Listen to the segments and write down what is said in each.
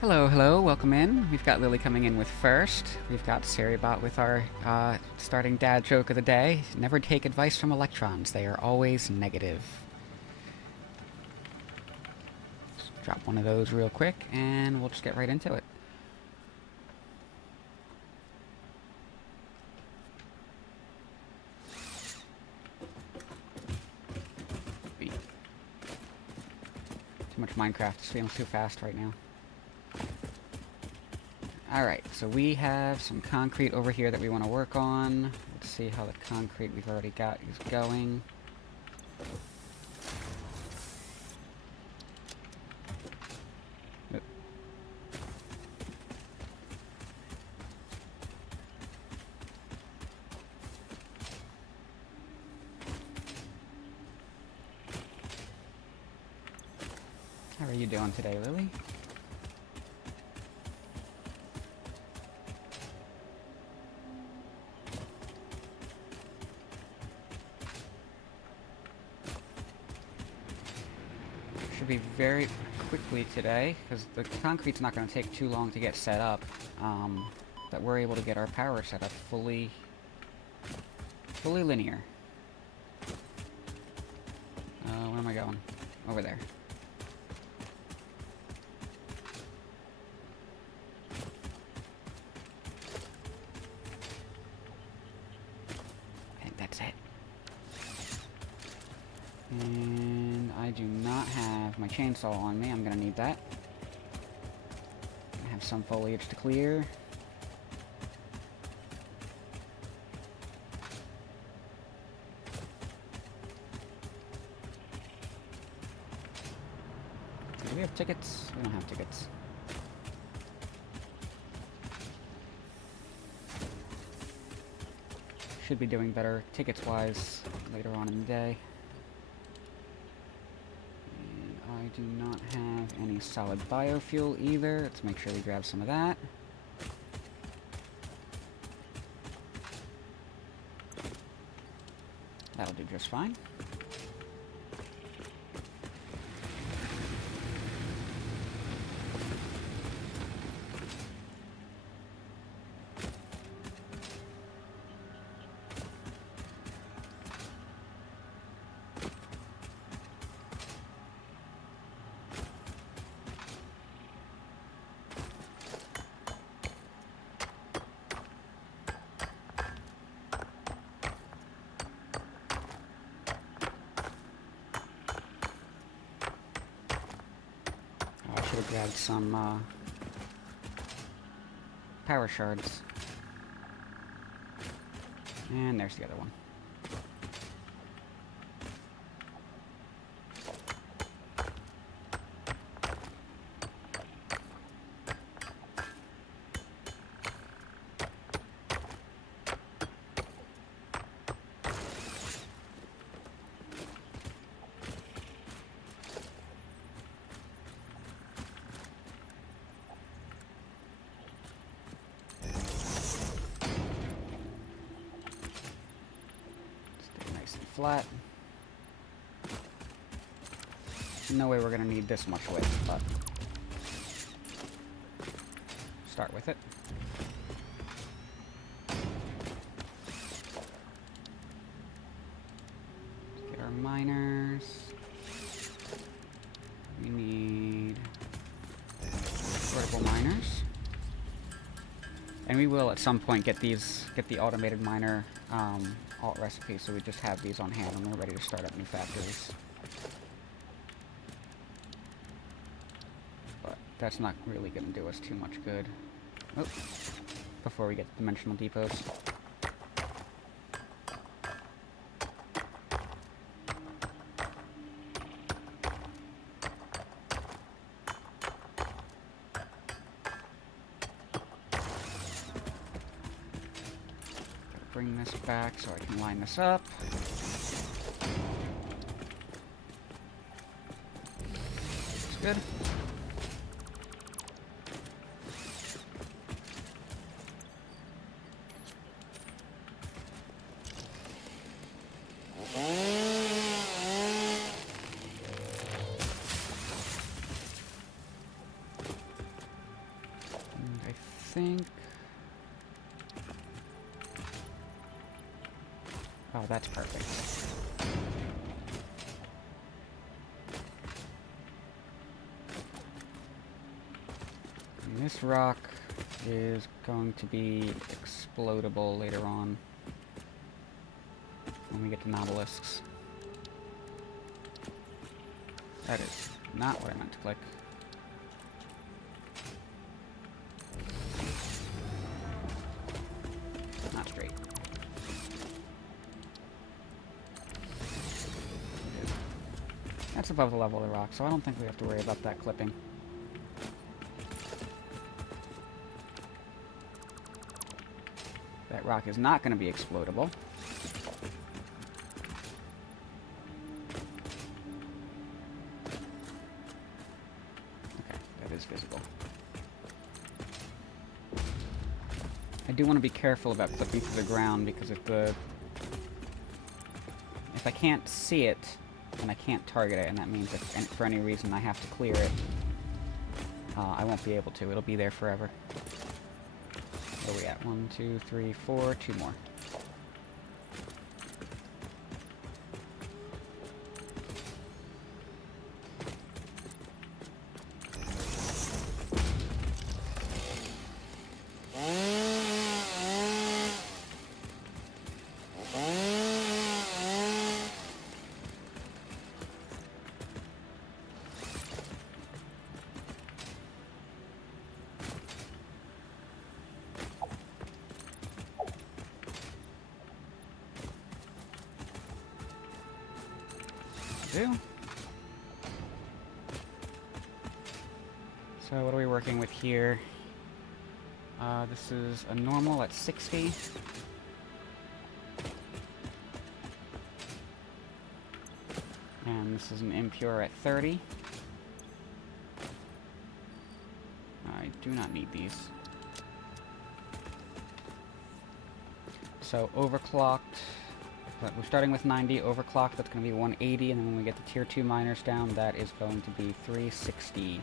Hello, hello, welcome in. We've got Lily coming in with first. We've got Saribot with our starting dad joke of the day. Never take advice from electrons, they are always negative. Just drop one of those real quick, and we'll just get right into it. Too much Minecraft, this feels too fast right now. Alright, so we have some concrete over here that we want to work on. Let's see how the concrete we've already got is going. Oop. How are you doing today, Lily? Should be very quickly today, because the concrete's not going to take too long to get set up, that we're able to get our power set up fully linear. Where am I going? Over there. I think that's it. And I do not have my chainsaw on me. I'm gonna need that. I have some foliage to clear. Do we have tickets? We don't have tickets. Should be doing better tickets-wise later on in the day. I do not have any solid biofuel either. Let's make sure we grab some of that. That'll do just fine. I should have grabbed some power shards. And there's the other one. Flat. No way we're gonna need this much width, but start with it. Let's get our miners. We need vertical miners. And we will at some point get the automated miner alt recipes, so we just have these on hand and we're ready to start up new factories. But that's not really going to do us too much good. Oh, before we get dimensional depots. Bring this back so I can line this up. That's good. think... Oh, that's perfect. And this rock is going to be explodable later on when we get to Nobelisks. That is not what I meant to click. Not straight. That's above the level of the rock, so I don't think we have to worry about that clipping. That rock is not going to be explodable. Okay, that is visible. I do want to be careful about clipping to the ground, because if I can't see it, then I can't target it, and that means if for any reason I have to clear it, I won't be able to. It'll be there forever. Where are we at? 1, 2, 3, 4, 2 more. So what are we working with here? This is a normal at 60. And this is an impure at 30. I do not need these. So overclocked. But we're starting with 90, overclocked, that's going to be 180, and then when we get the tier 2 miners down, that is going to be 360.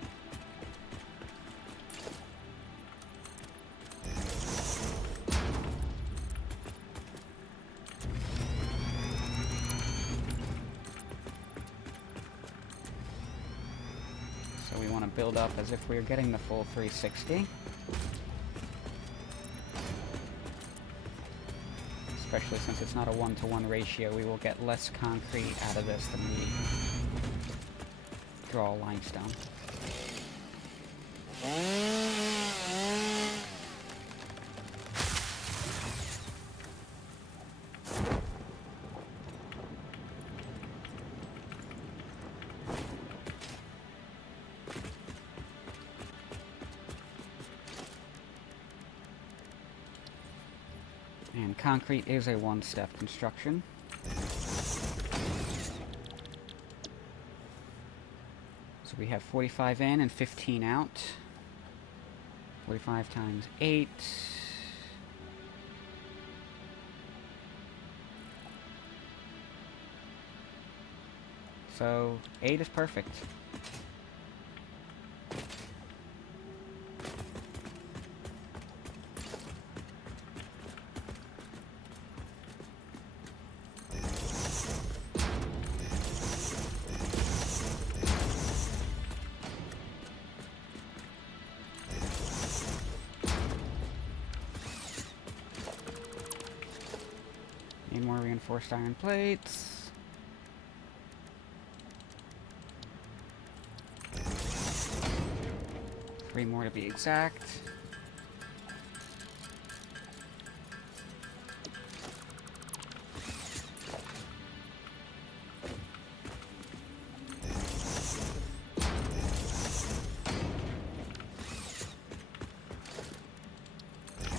So we want to build up as if we were getting the full 360. Especially since it's not a 1-to-1 ratio, we will get less concrete out of this than we draw limestone. And concrete is a one-step construction. So we have 45 in and 15 out. 45 times 8. So 8 is perfect. Need more reinforced iron plates. Three more to be exact.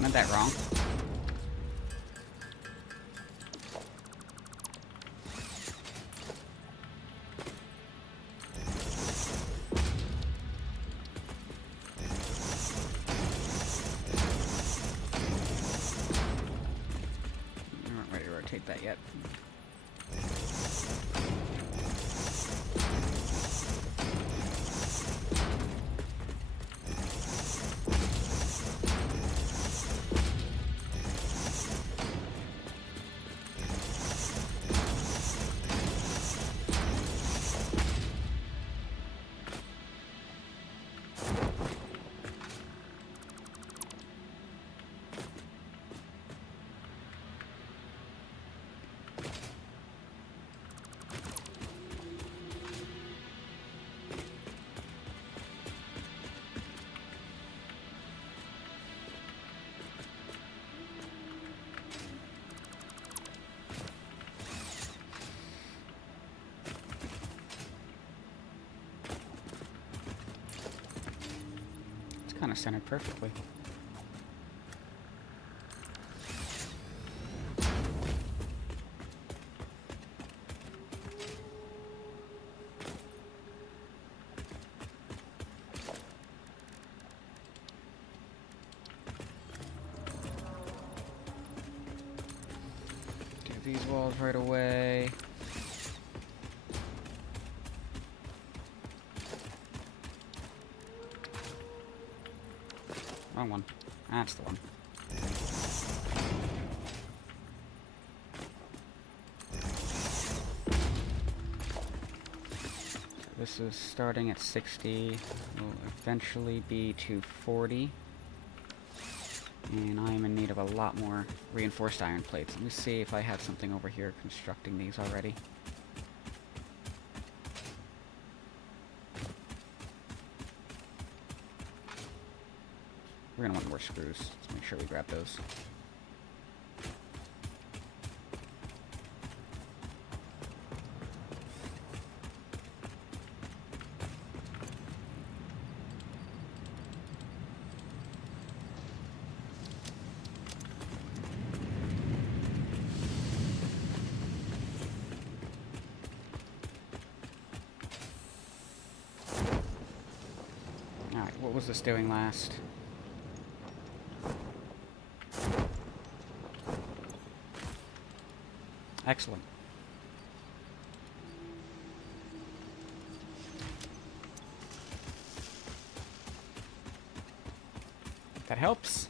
Not that wrong. Rotate that yet. kind of centered perfectly. Do these walls right away. Wrong one. That's the one. This is starting at 60, will eventually be to 40. And I am in need of a lot more reinforced iron plates. Let me see if I have something over here constructing these already. We're gonna want more screws. Let's make sure we grab those. Alright, what was this doing last? Excellent. That helps.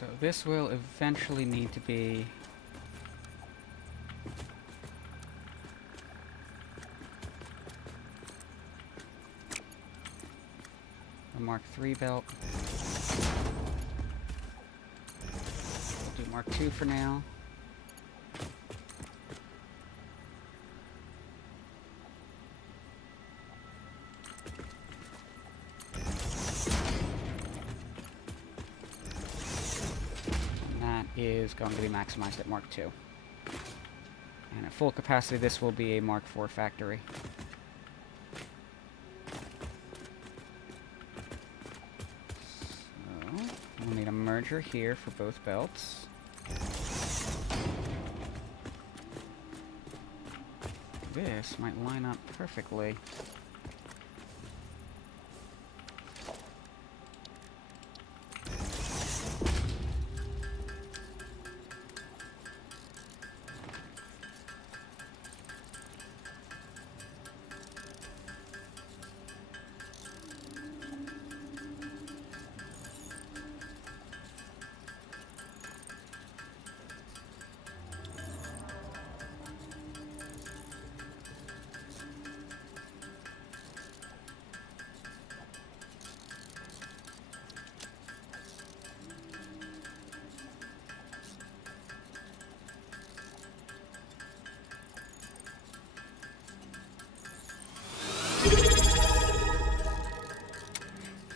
So this will eventually need to be a Mark III belt. We'll do Mark II for now. Is going to be maximized at Mark II. And at full capacity, this will be a Mark IV factory. So, we'll need a merger here for both belts. This might line up perfectly.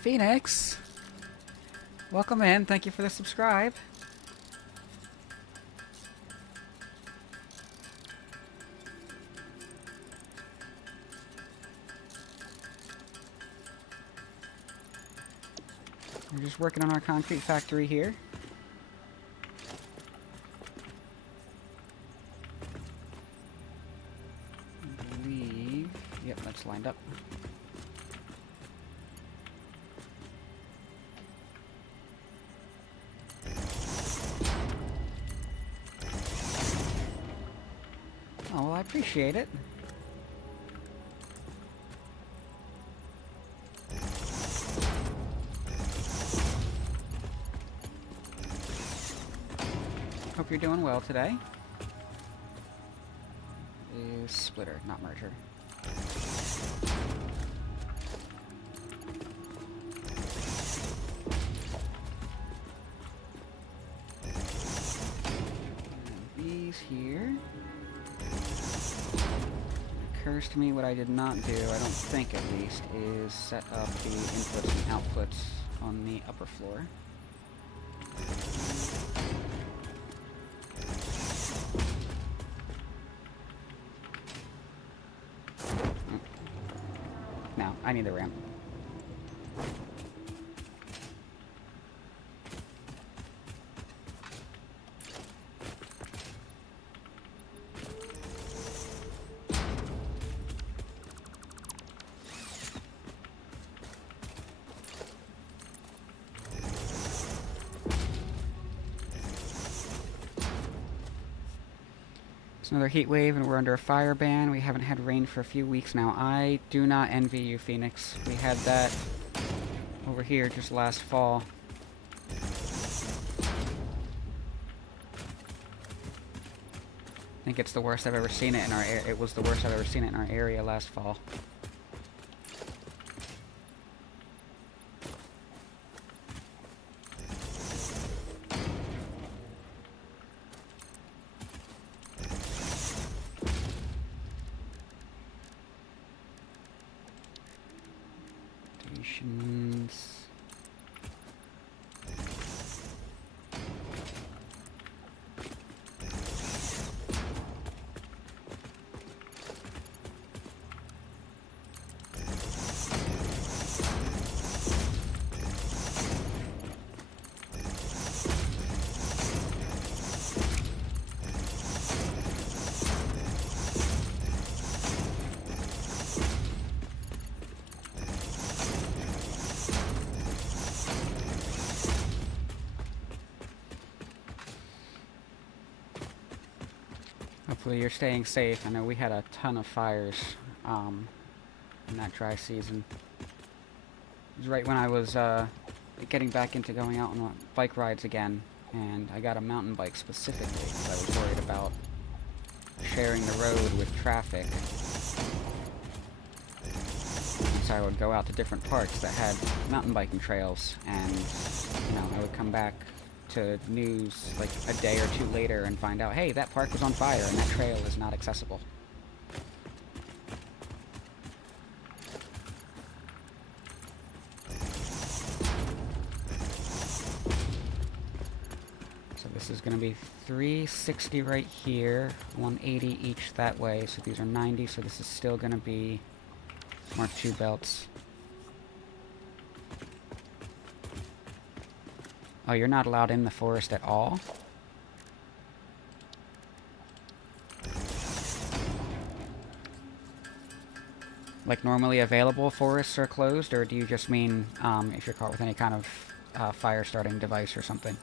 Phoenix, welcome in. Thank you for the subscribe. We're just working on our concrete factory here. I believe, yep, that's lined up. Oh, well, I appreciate it. Hope you're doing well today. Is splitter, not merger. And these here. occurs to me what I did not do, I don't think at least, is set up the inputs and outputs on the upper floor. No, I need the ramp. It's another heat wave, and we're under a fire ban. We haven't had rain for a few weeks now. I do not envy you, Phoenix. We had that over here just last fall. I think it's the worst I've ever seen it in our it was the worst I've ever seen it in our area last fall. Stations. Hopefully you're staying safe. I know we had a ton of fires in that dry season. It was right when I was getting back into going out on bike rides again, and I got a mountain bike specifically because I was worried about sharing the road with traffic. And so I would go out to different parks that had mountain biking trails, and I would come back to news like a day or two later and find out, hey, that park was on fire and that trail is not accessible. So this is going to be 360 right here, 180 each that way, so these are 90, so this is still going to be Mark II belts. Oh, you're not allowed in the forest at all? Like normally available forests are closed, or do you just mean if you're caught with any kind of fire starting device or something?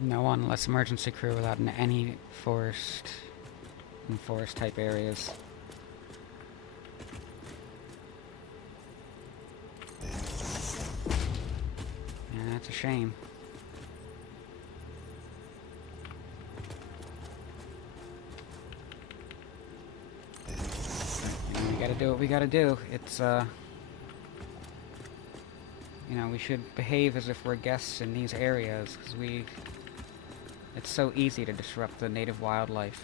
No one unless emergency crew allowed in any forest and forest type areas. Yeah, that's a shame. We gotta do what we gotta do. It's we should behave as if we're guests in these areas, because it's so easy to disrupt the native wildlife.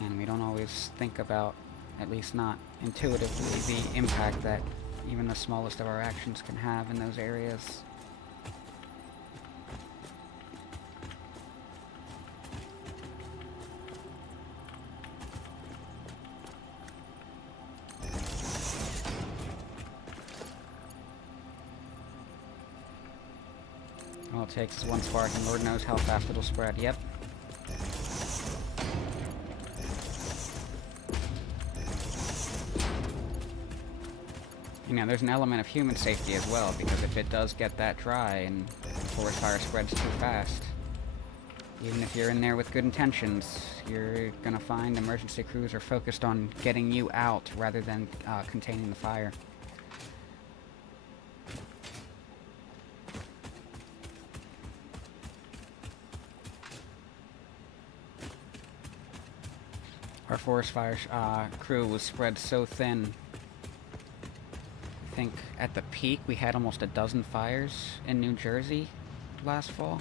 And we don't always think about, at least not intuitively, the impact that even the smallest of our actions can have in those areas. it takes is one spark, and Lord knows how fast it'll spread. Yep. You know, there's an element of human safety as well, because if it does get that dry and the forest fire spreads too fast, even if you're in there with good intentions, you're gonna find emergency crews are focused on getting you out rather than containing the fire. Our forest fire crew was spread so thin. I think at the peak we had almost a dozen fires in New Jersey last fall.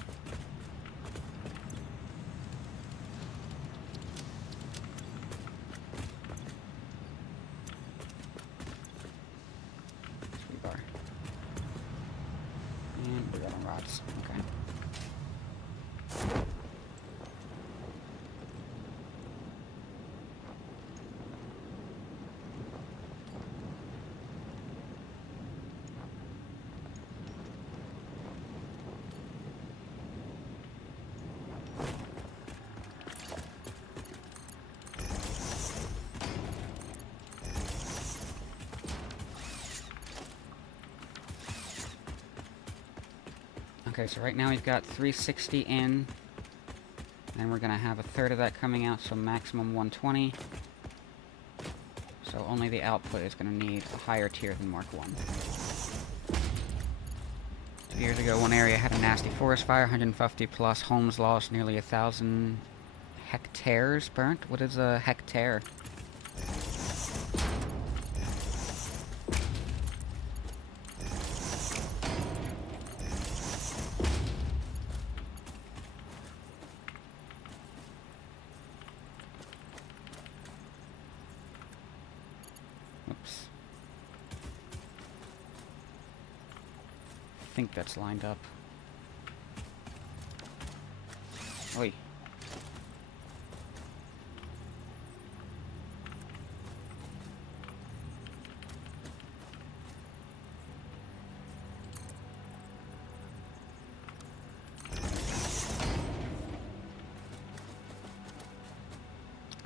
Rebar. And we got on rods. Okay. Okay, so right now we've got 360 in, and we're gonna have a third of that coming out, so maximum 120. So only the output is gonna need a higher tier than Mark 1. 2 years ago, one area had a nasty forest fire, 150 plus homes lost, nearly 1,000 hectares burnt. What is a hectare? Oops. I think that's lined up. Oi.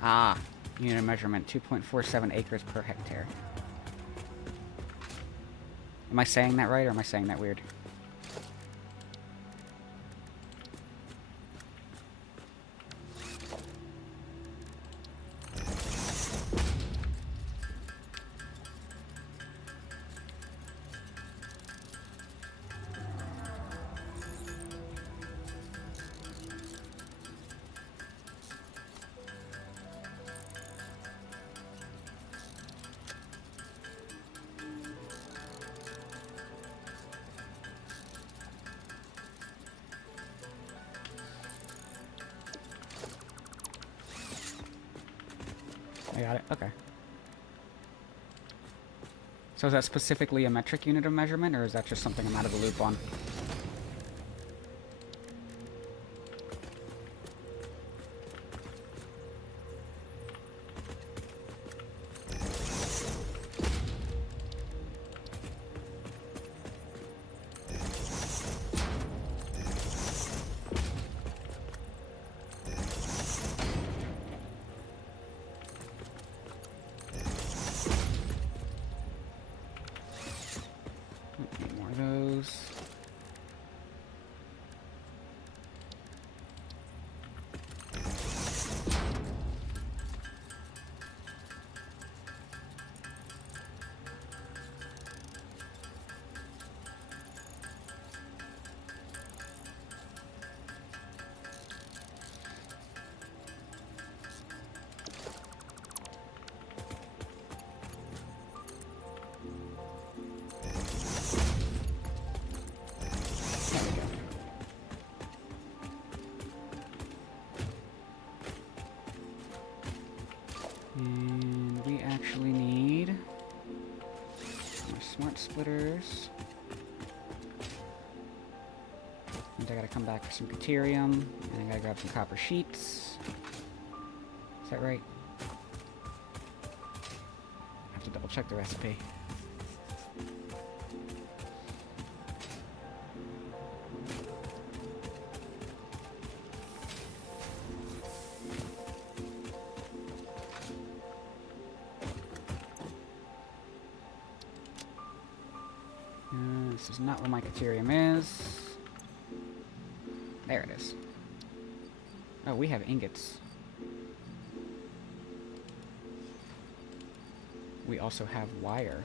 Ah, unit of measurement, 2.47 acres per hectare. Am I saying that right, or am I saying that weird? I got it, okay. So is that specifically a metric unit of measurement, or is that just something I'm out of the loop on? More of those. And we actually need more smart splitters. And I gotta come back for some deuterium, and I gotta grab some copper sheets. Is that right? I have to double check the recipe. This is not what my Caterium is. There it is. Oh, we have ingots. We also have wire.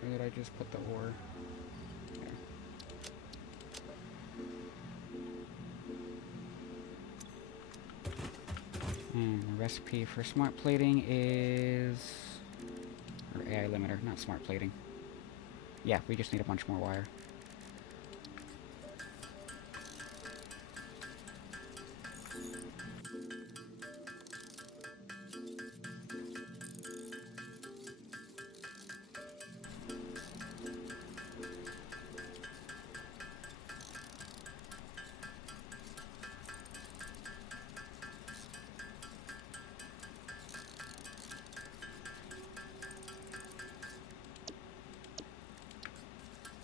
Where did I just put the ore? There. And the recipe for smart plating is... Or AI limiter, not smart plating. Yeah, we just need a bunch more wire.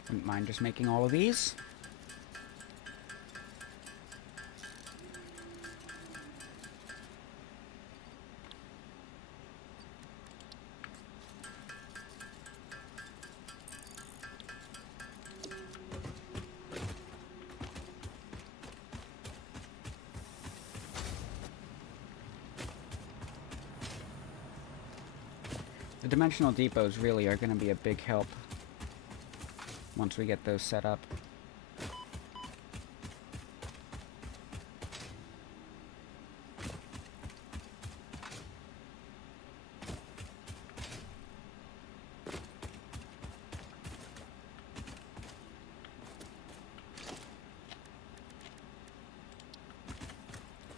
Wouldn't mind just making all of these. The dimensional depots really are going to be a big help once we get those set up.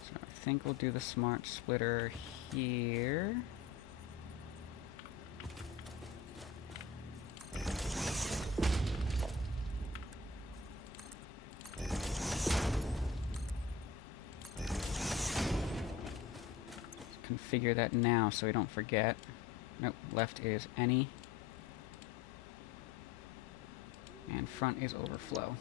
So I think we'll do the smart splitter here. Configure that now so we don't forget. Nope, left is any. And front is overflow.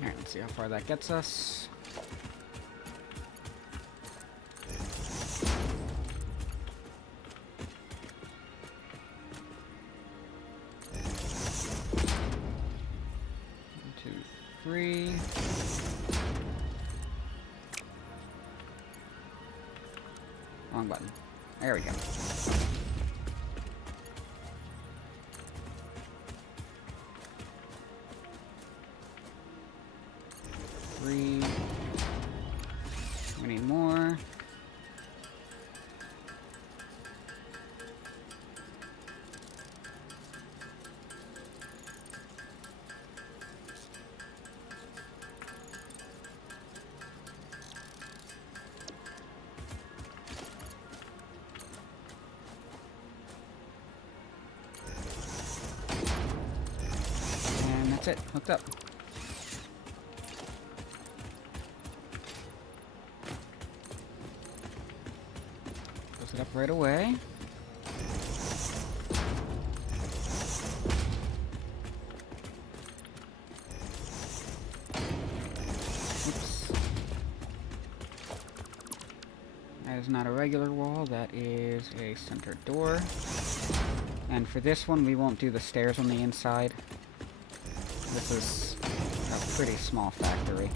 Alright, let's see how far that gets us. One, two, three. Wrong button. There we go. Three. We need more. And that's it, hooked up. Close it up right away. Oops. That is not a regular wall, that is a center door. And for this one, we won't do the stairs on the inside. This is a pretty small factory.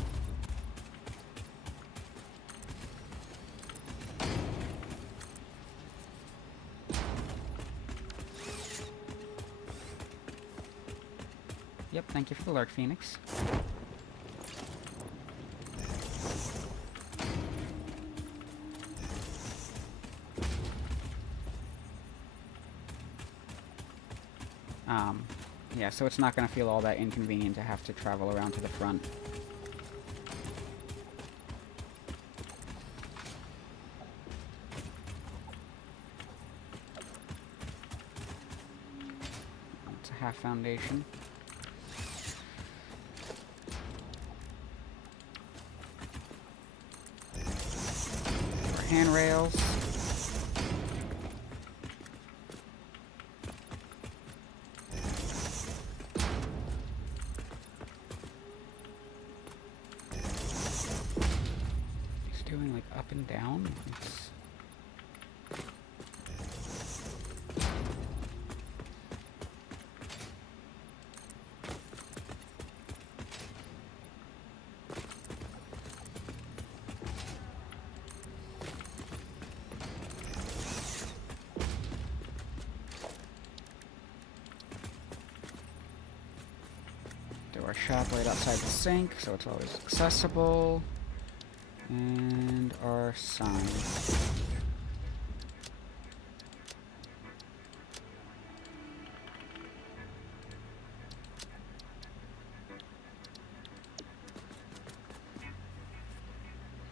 Yep, thank you for the Lark Phoenix. Yeah, so it's not going to feel all that inconvenient to have to travel around to the front. That's a half foundation. Our handrails. He's doing like up and down. Our shop right outside the sink, so it's always accessible. And our sign.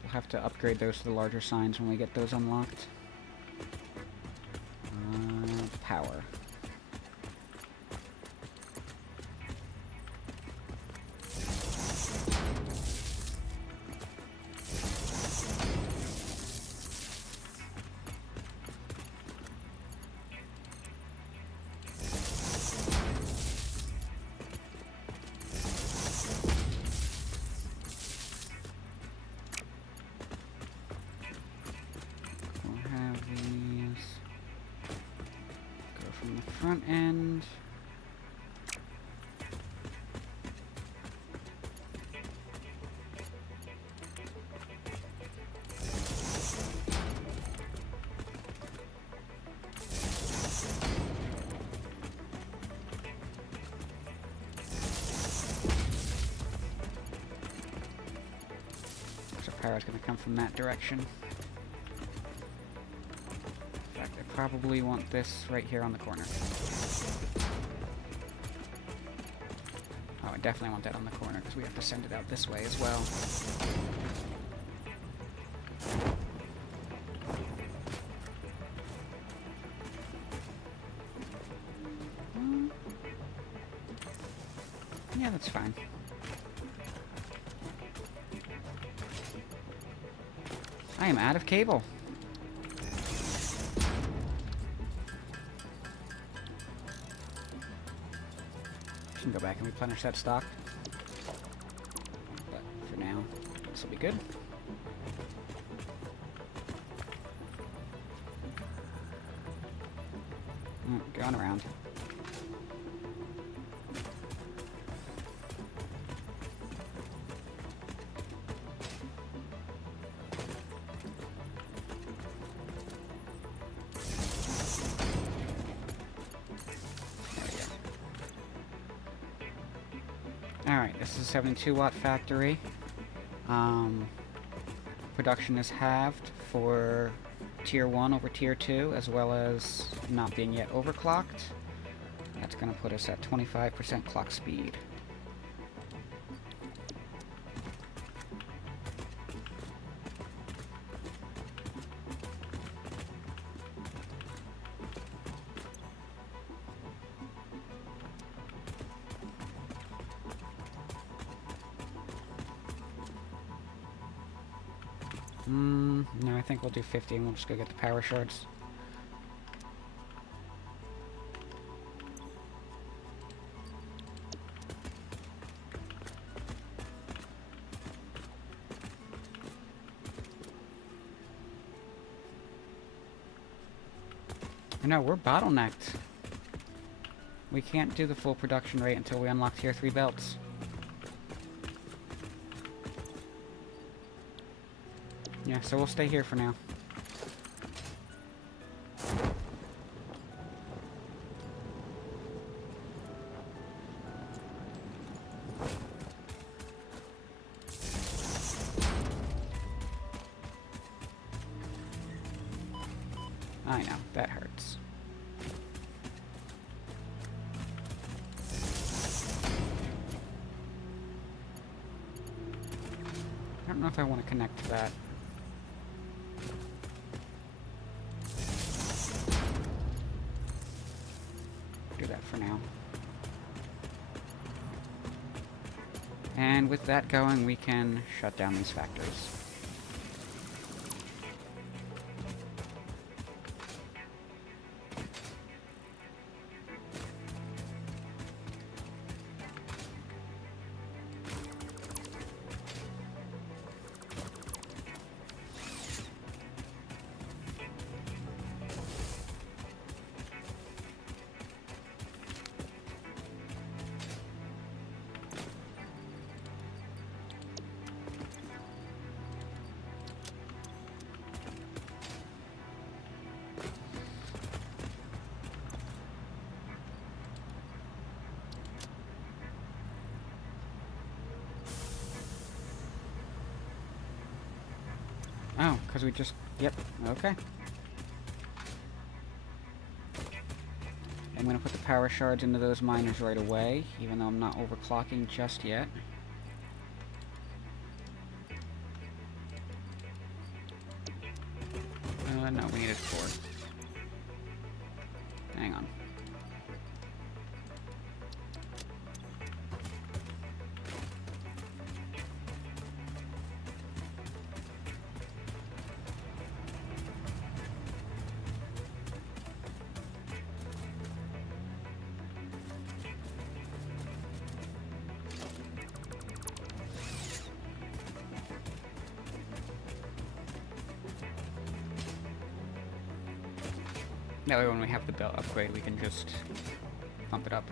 We'll have to upgrade those to the larger signs when we get those unlocked. Power. Front end. So power is going to come from that direction. In fact, I probably want this right here on the corner. Oh, I definitely want that on the corner because we have to send it out this way as well. Yeah, that's fine. I am out of cable. Can go back and replenish that stock. But for now, this will be good. Going around. Alright, this is a 72 watt factory. Production is halved for tier 1 over tier 2, as well as not being yet overclocked. That's going to put us at 25% clock speed. No, I think we'll do 50 and we'll just go get the power shards. I know, we're bottlenecked. We can't do the full production rate until we unlock tier 3 belts. Yeah, so we'll stay here for now. I know, that hurts. I don't know if I want to connect to that. Do that for now. And with that going, we can shut down these factories. Oh, because we just... Yep, okay. I'm going to put the power shards into those miners right away, even though I'm not overclocking just yet. No, we needed 4. Hang on. That way when we have the belt upgrade, we can just pump it up.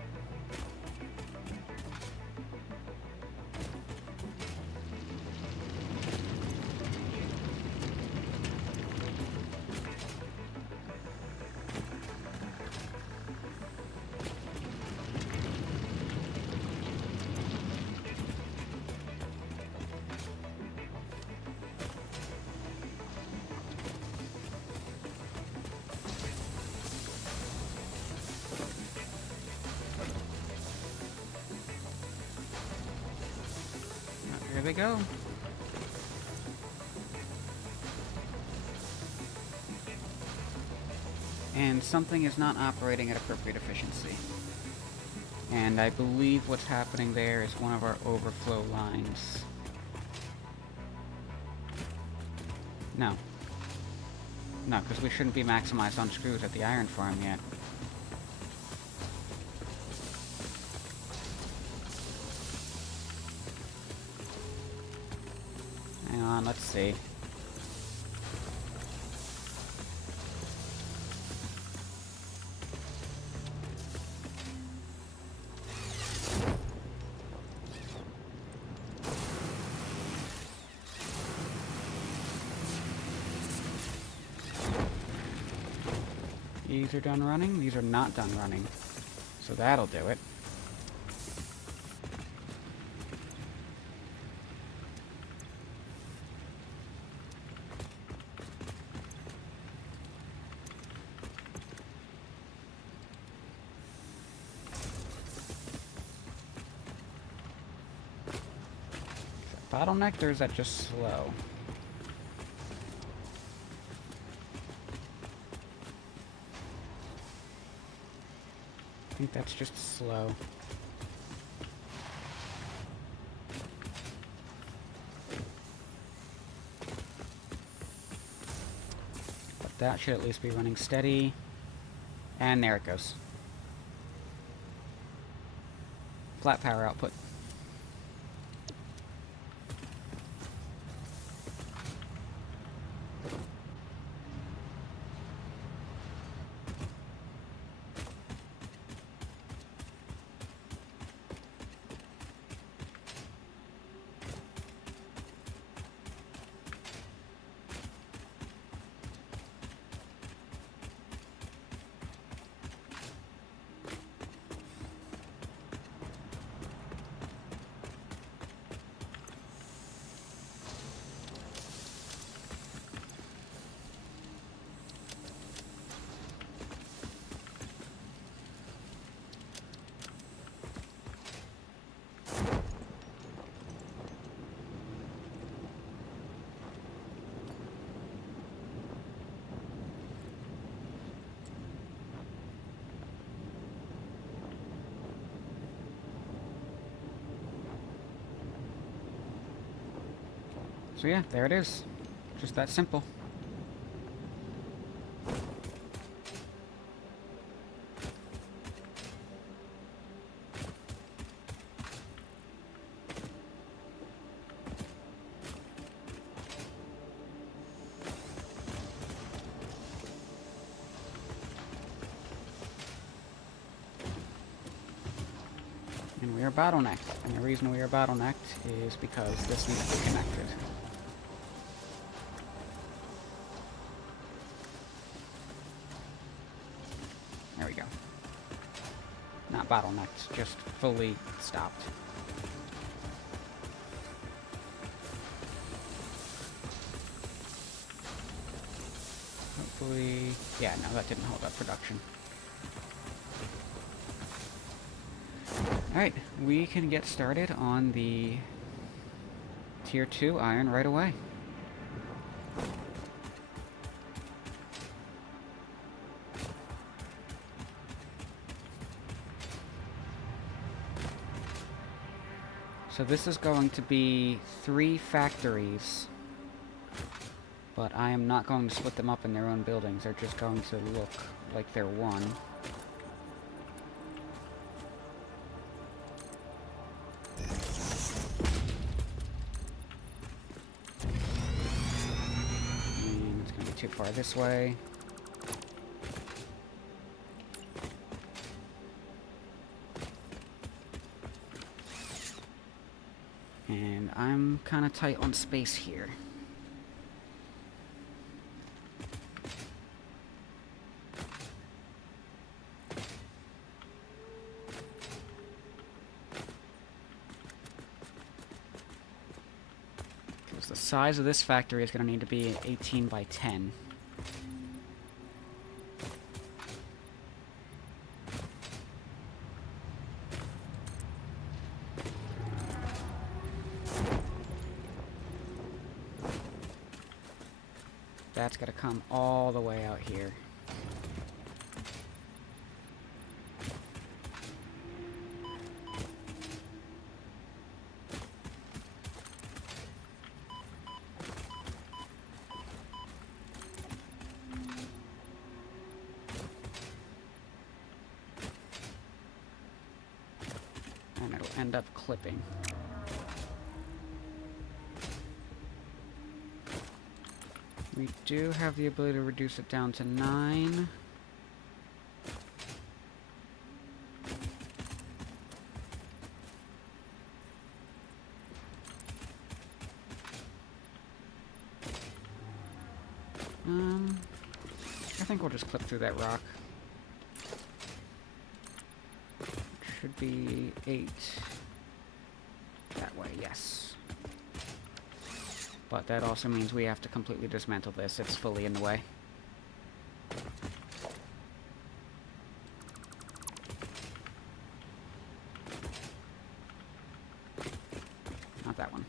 Here they go. And something is not operating at appropriate efficiency. And I believe what's happening there is one of our overflow lines. No. No, because we shouldn't be maximized on screws at the iron farm yet. Hang on, let's see. These are done running, these are not done running. So that'll do it. Bottlenecked, or is that just slow? I think that's just slow. But that should at least be running steady. And there it goes. Flat power output. So yeah, there it is. Just that simple. And we are bottlenecked. And the reason we are bottlenecked is because this needs to be connected. There we go. Not bottlenecked, just fully stopped. Hopefully... yeah, no, that didn't hold up production. Alright, we can get started on the Tier 2 iron right away. So this is going to be 3 factories, but I am not going to split them up in their own buildings. They're just going to look like they're one. And it's going to be too far this way. And I'm kind of tight on space here. Because the size of this factory is going to need to be 18 by 10. That's got to come all the way out here. And it'll end up clipping. We do have the ability to reduce it down to 9. I think we'll just clip through that rock. Should be 8. That way, yes. But that also means we have to completely dismantle this. It's fully in the way. Not that one.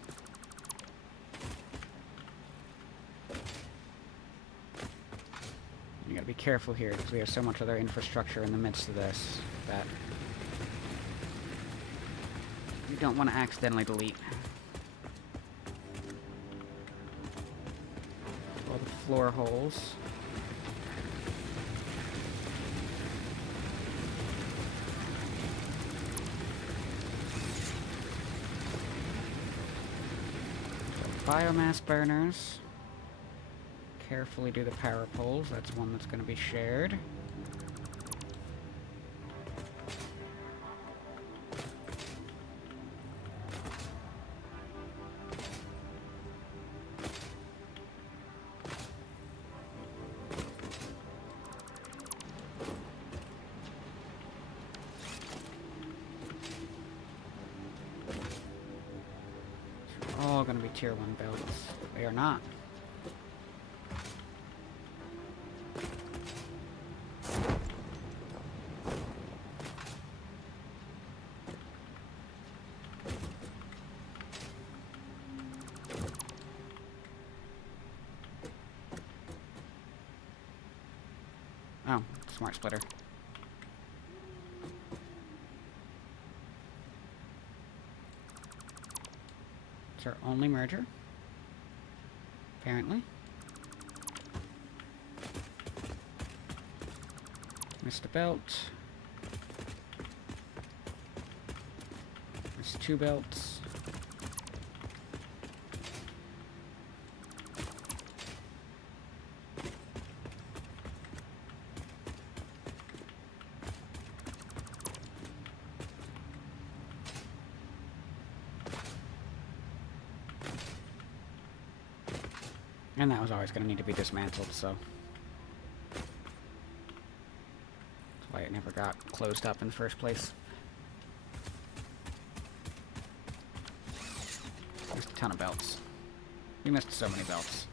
You gotta be careful here, because we have so much other infrastructure in the midst of this that you don't want to accidentally delete. All the floor holes. Biomass burners. Carefully do the power poles. That's one that's going to be shared. All going to be tier 1 builds. They are not. Oh, smart splitter. It's our only merger. Apparently. Missed a belt. Missed 2 belts. And that was always going to need to be dismantled, so... That's why it never got closed up in the first place. Missed a ton of belts. We missed so many belts.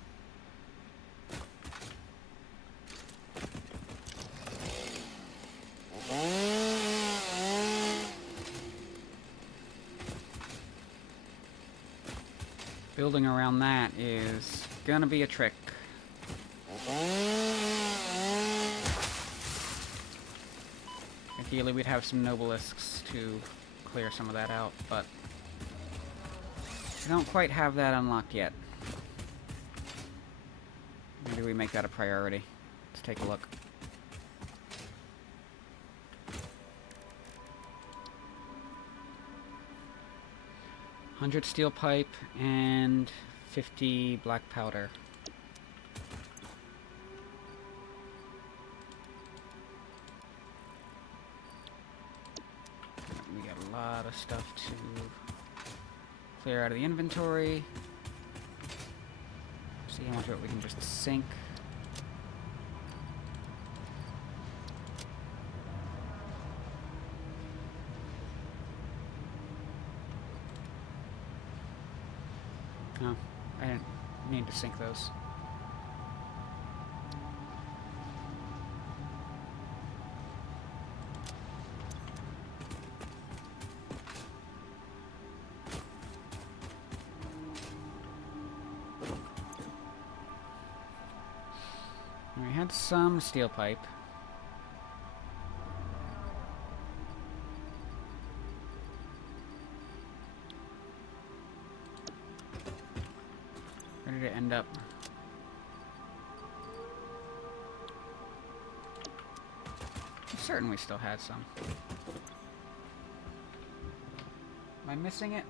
Building around that is gonna be a trick. Ideally, we'd have some nobelisks to clear some of that out, but we don't quite have that unlocked yet. Maybe we make that a priority. Let's take a look. $100 steel pipe and 50 black powder. We got a lot of stuff to clear out of the inventory. See how much of it we can just sink. No, I didn't need to sink those. We had some steel pipe. Where did it end up? I'm certain we still had some. Am I missing it?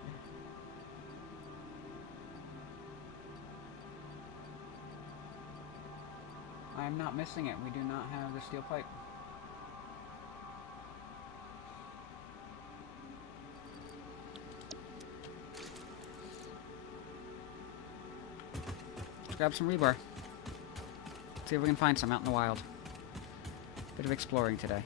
I am not missing it. We do not have the steel pipe. Let's grab some rebar. See if we can find some out in the wild. Bit of exploring today.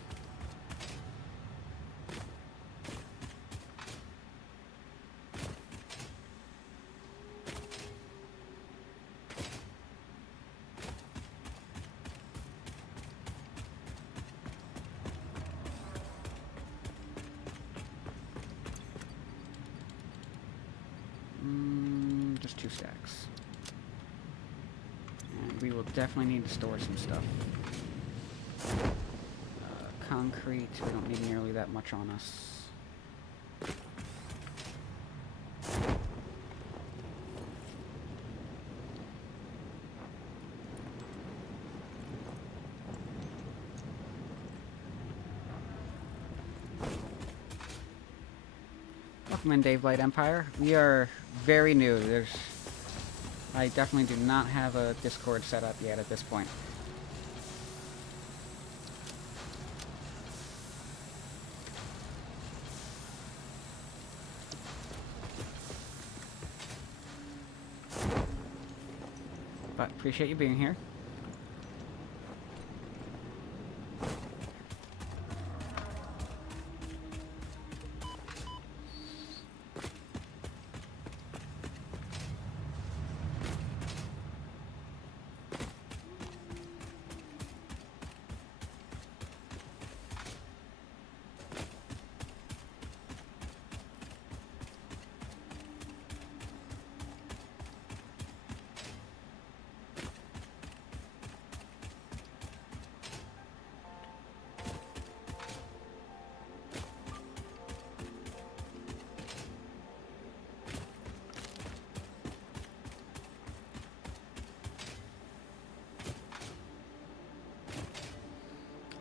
Just 2 stacks. And we will definitely need to store some stuff. Concrete, we don't need nearly that much on us. Welcome in, Dave Light Empire. We are very new. I definitely do not have a Discord set up yet at this point. But appreciate you being here.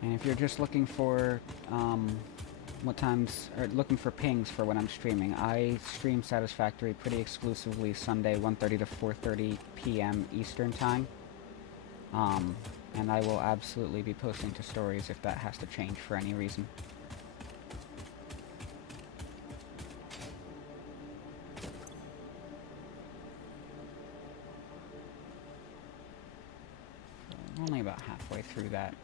And if you're just looking for what times, or looking for pings for when I'm streaming, I stream Satisfactory pretty exclusively Sunday 1:30 to 4:30 p.m. Eastern Time. And I will absolutely be posting to stories if that has to change for any reason. I'm only about halfway through that.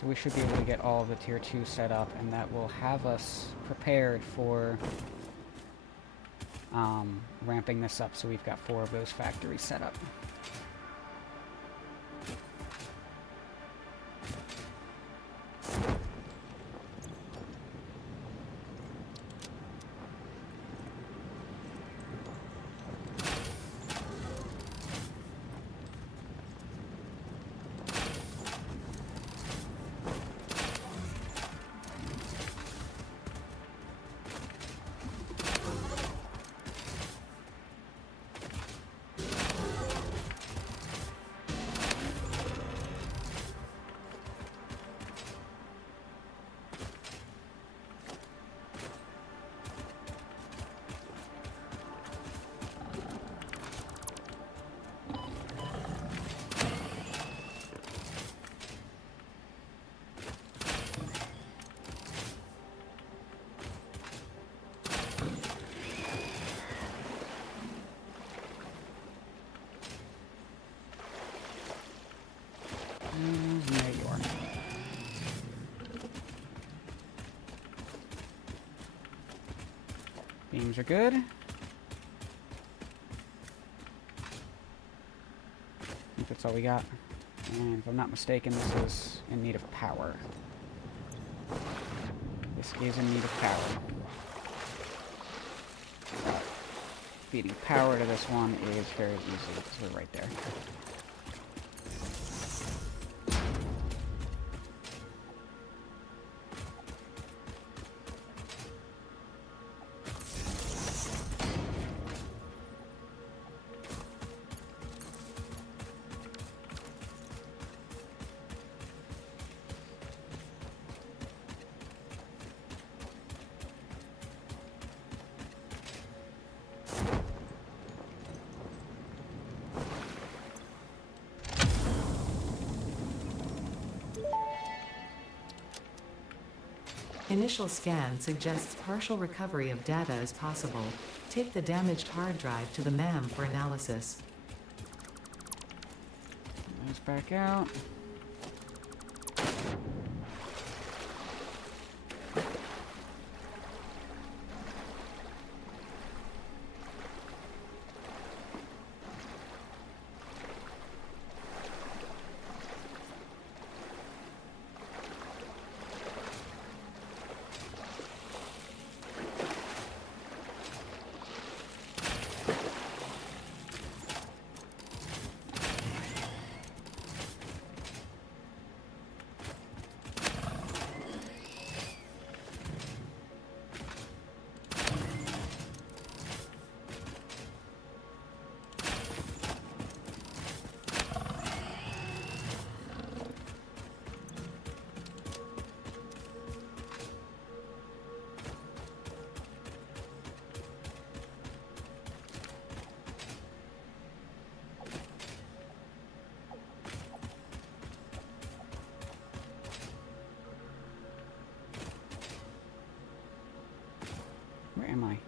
So we should be able to get all of the Tier 2 set up, and that will have us prepared for ramping this up, so we've got 4 of those factories set up. There you are. Beams are good. I think that's all we got. And if I'm not mistaken, this is in need of power. This is in need of power. Feeding power to this one is very easy, because we're right there. Initial scan suggests partial recovery of data is possible. Take the damaged hard drive to the MAM for analysis. Let's back out. Where am I?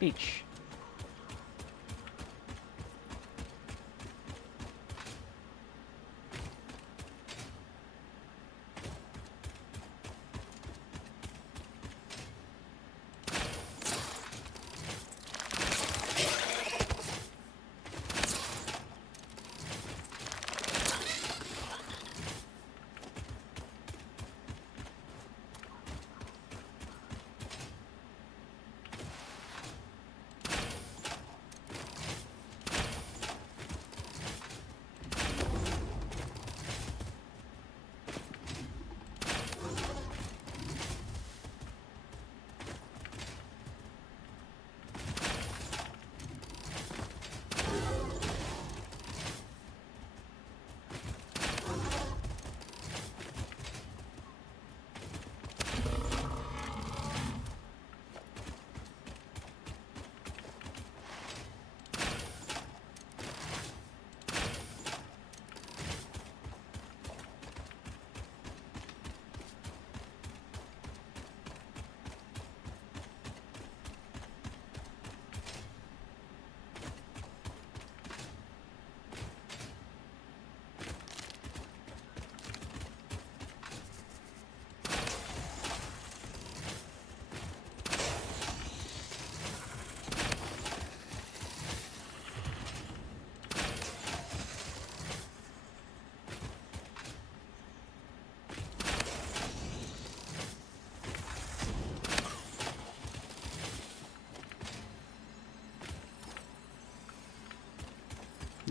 Beach.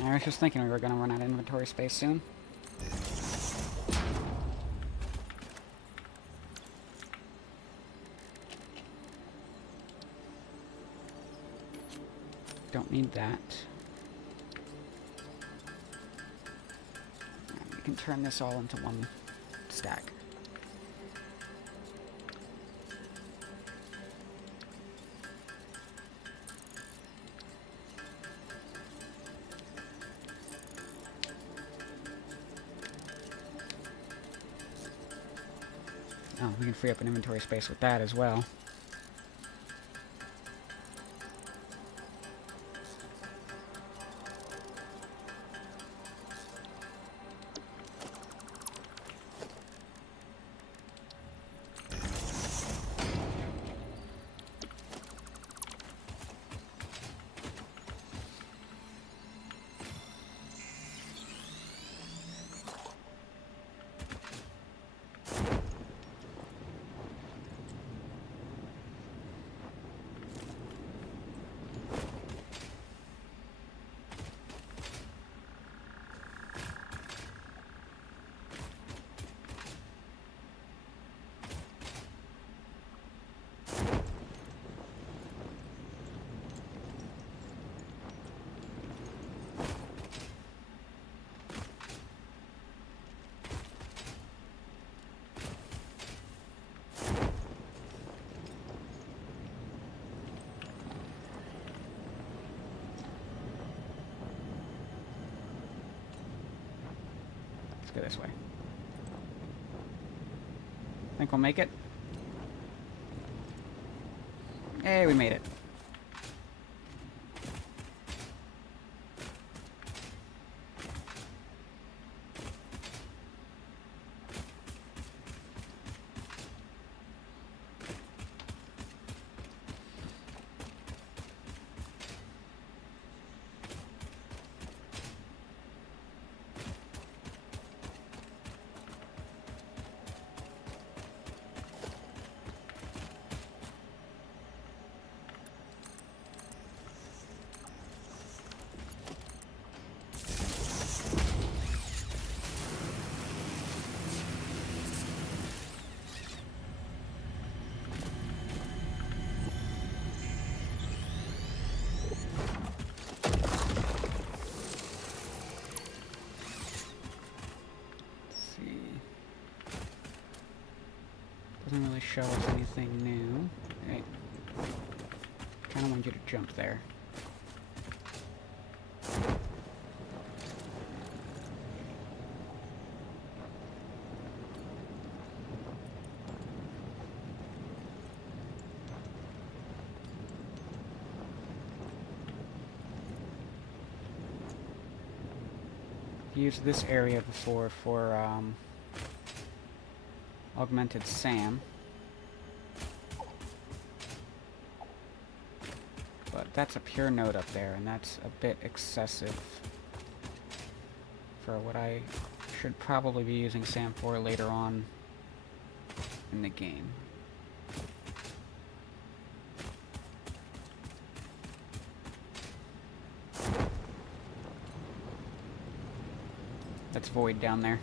I was just thinking we were gonna run out of inventory space soon. Don't need that. And we can turn this all into one stack. Oh, we can free up an inventory space with that as well. Go this way. Think we'll make it? Hey, we made it. Doesn't really show us anything new. Hey, kind of want you to jump there. Used this area before for augmented SAM, but that's a pure node up there, and that's a bit excessive for what I should probably be using SAM for later on in the game. That's void down there.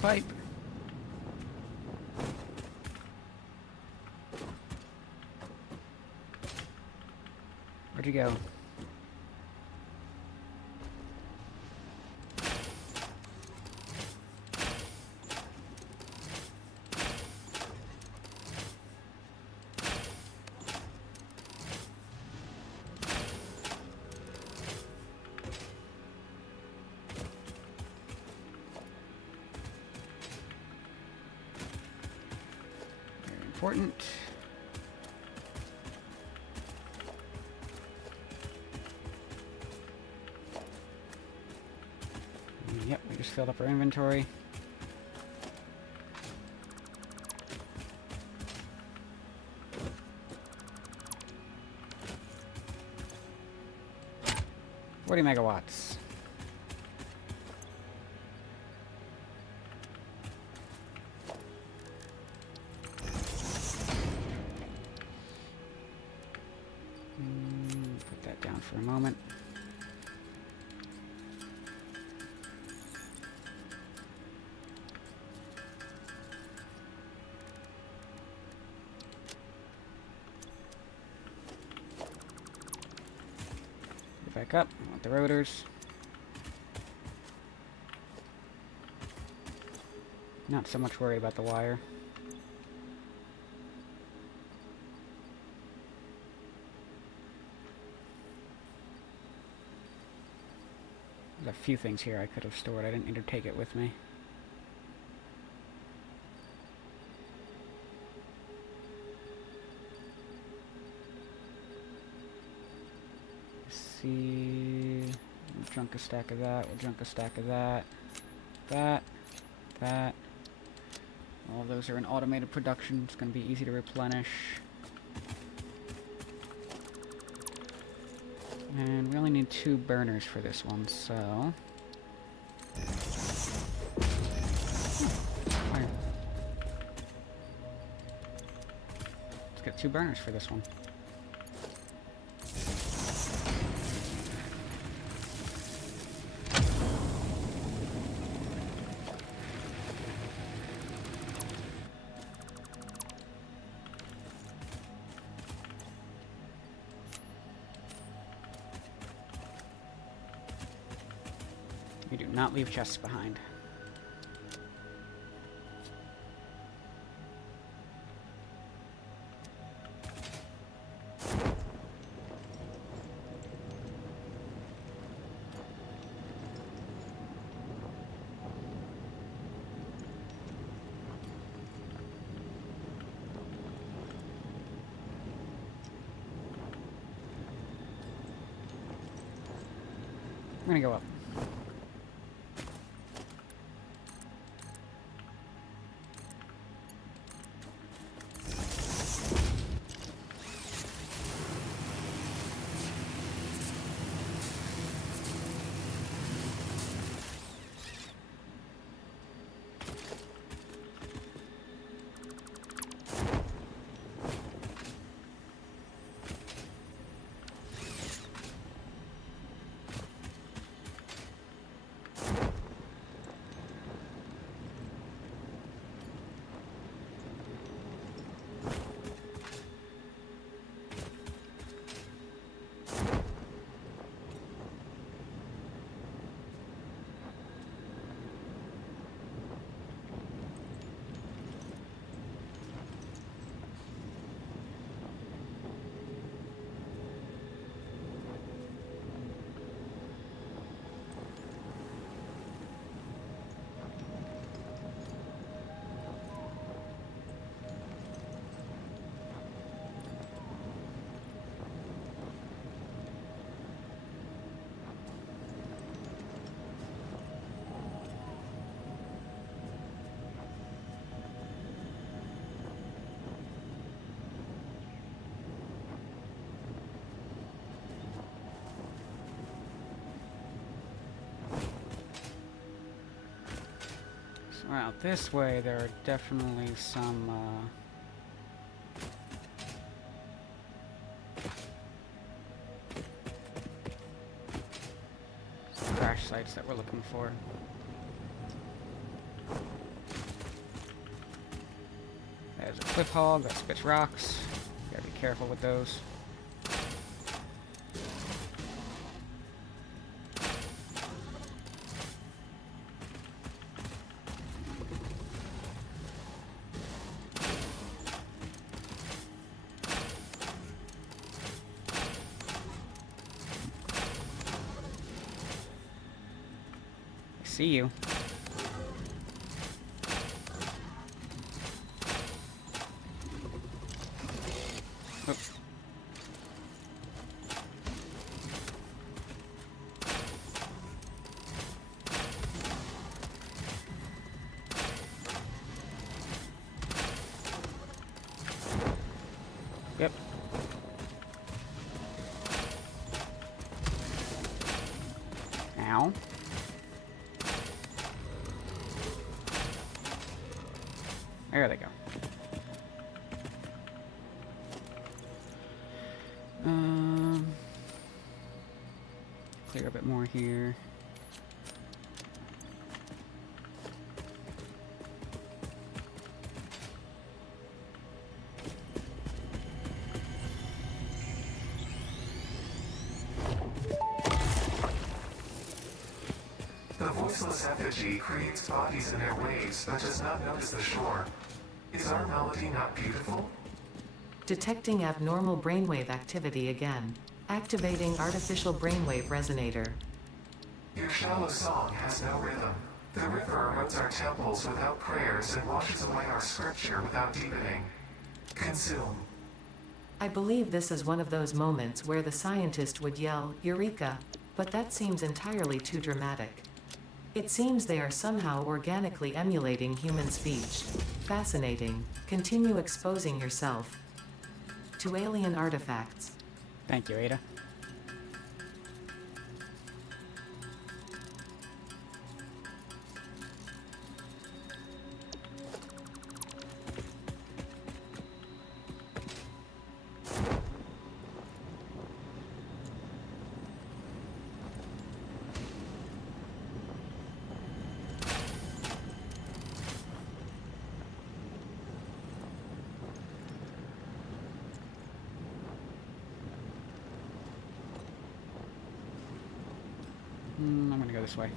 Pipe. Where'd you go? Important. Yep, we just filled up our inventory. $40 megawatts. Put that down for a moment. Back up with the rotors. Not so much worried about the wire. There's a few things here I could have stored. I didn't need to take it with me. See, we'll junk a stack of that, we'll junk a stack of that, that. All of those are in automated production, it's going to be easy to replenish. And we only need 2 burners for this one, so... Fire. Let's get 2 burners for this one. We do not leave chests behind. We're gonna go up. Well, this way there are definitely some crash sites that we're looking for. There's a cliff hog that spits rocks. Gotta be careful with those. See you. Oops. Yep. Ow. There they go. Clear a bit more here. The voiceless effigy creates bodies in their waves, but does not notice the shore. Is our melody not beautiful? Detecting abnormal brainwave activity again. Activating artificial brainwave resonator. Your shallow song has no rhythm. The river erodes our temples without prayers and washes away our scripture without deepening. Consume. I believe this is one of those moments where the scientist would yell, "Eureka!" But that seems entirely too dramatic. It seems they are somehow organically emulating human speech. Fascinating. Continue exposing yourself to alien artifacts. Thank you, Ada. I'm gonna go this way.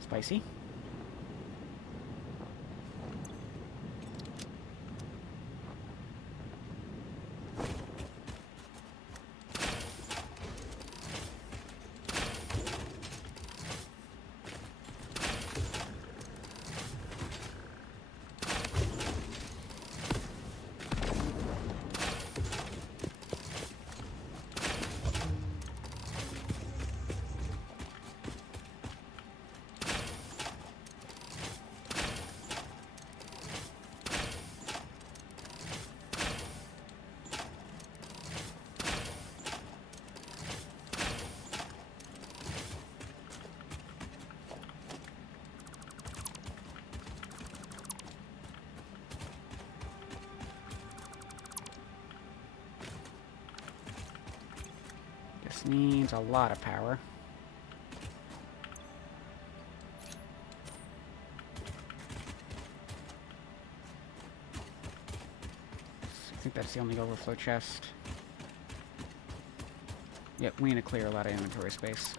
Spicy. This needs a lot of power. I think that's the only overflow chest. Yep, we need to clear a lot of inventory space.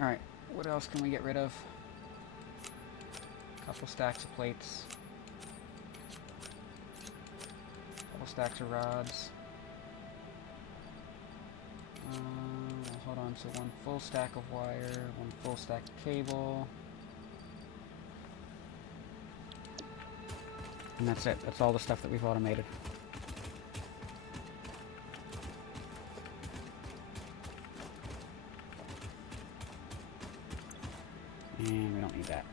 Alright, what else can we get rid of? Couple stacks of plates. Couple stacks of rods. Hold on, so one full stack of wire, one full stack of cable. And that's it. That's all the stuff that we've automated. And we don't need that.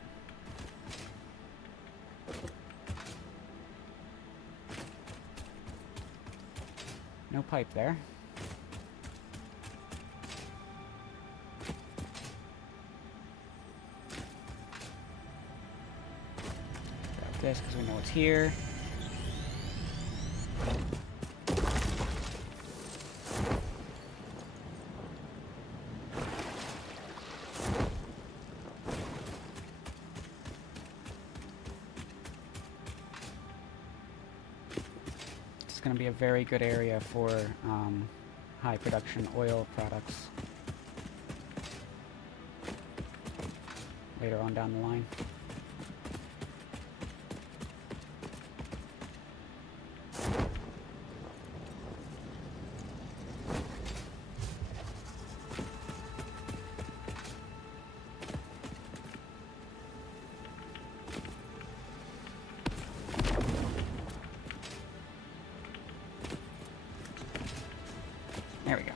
No pipe there. Grab this because we know it's here. It's going to be a very good area for high production oil products later on down the line. There we go.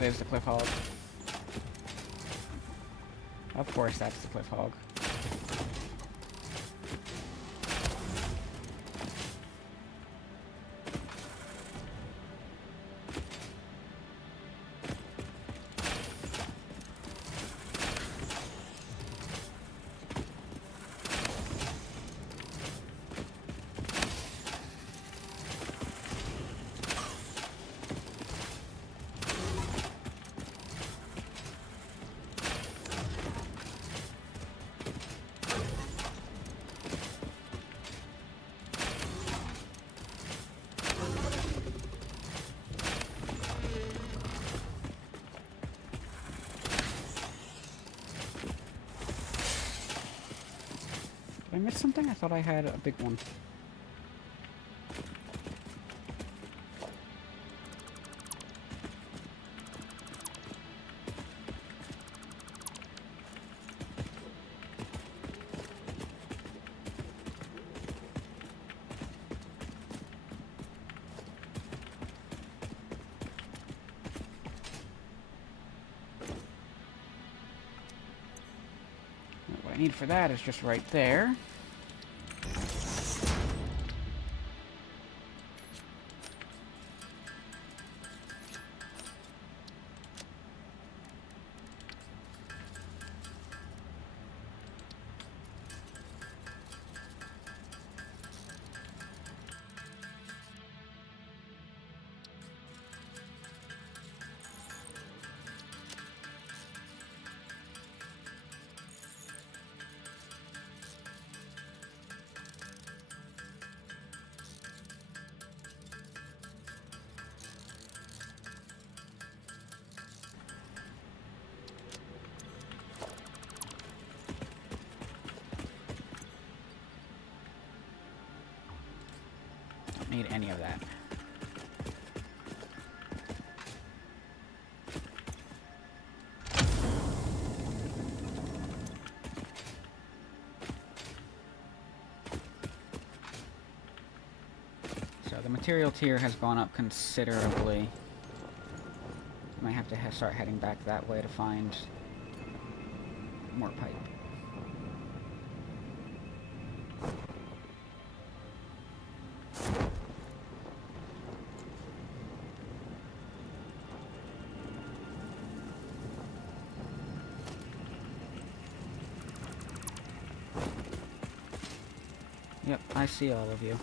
that is the cliff hog. Of course, that's the cliff hog. Did I miss something? I thought I had a big one. What I need for that is just right there. Don't need any of that. So the material tier has gone up considerably. Might have to start heading back that way to find more pipe. Yep, I see all of you.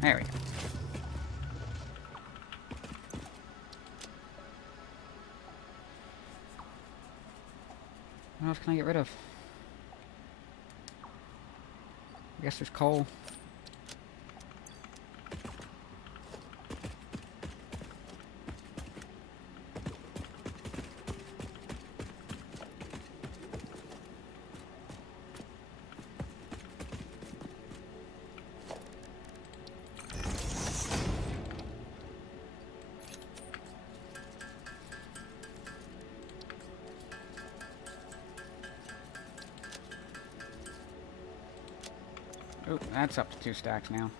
There we go. What else can I get rid of? I guess there's coal. Oh, that's up to 2 stacks now.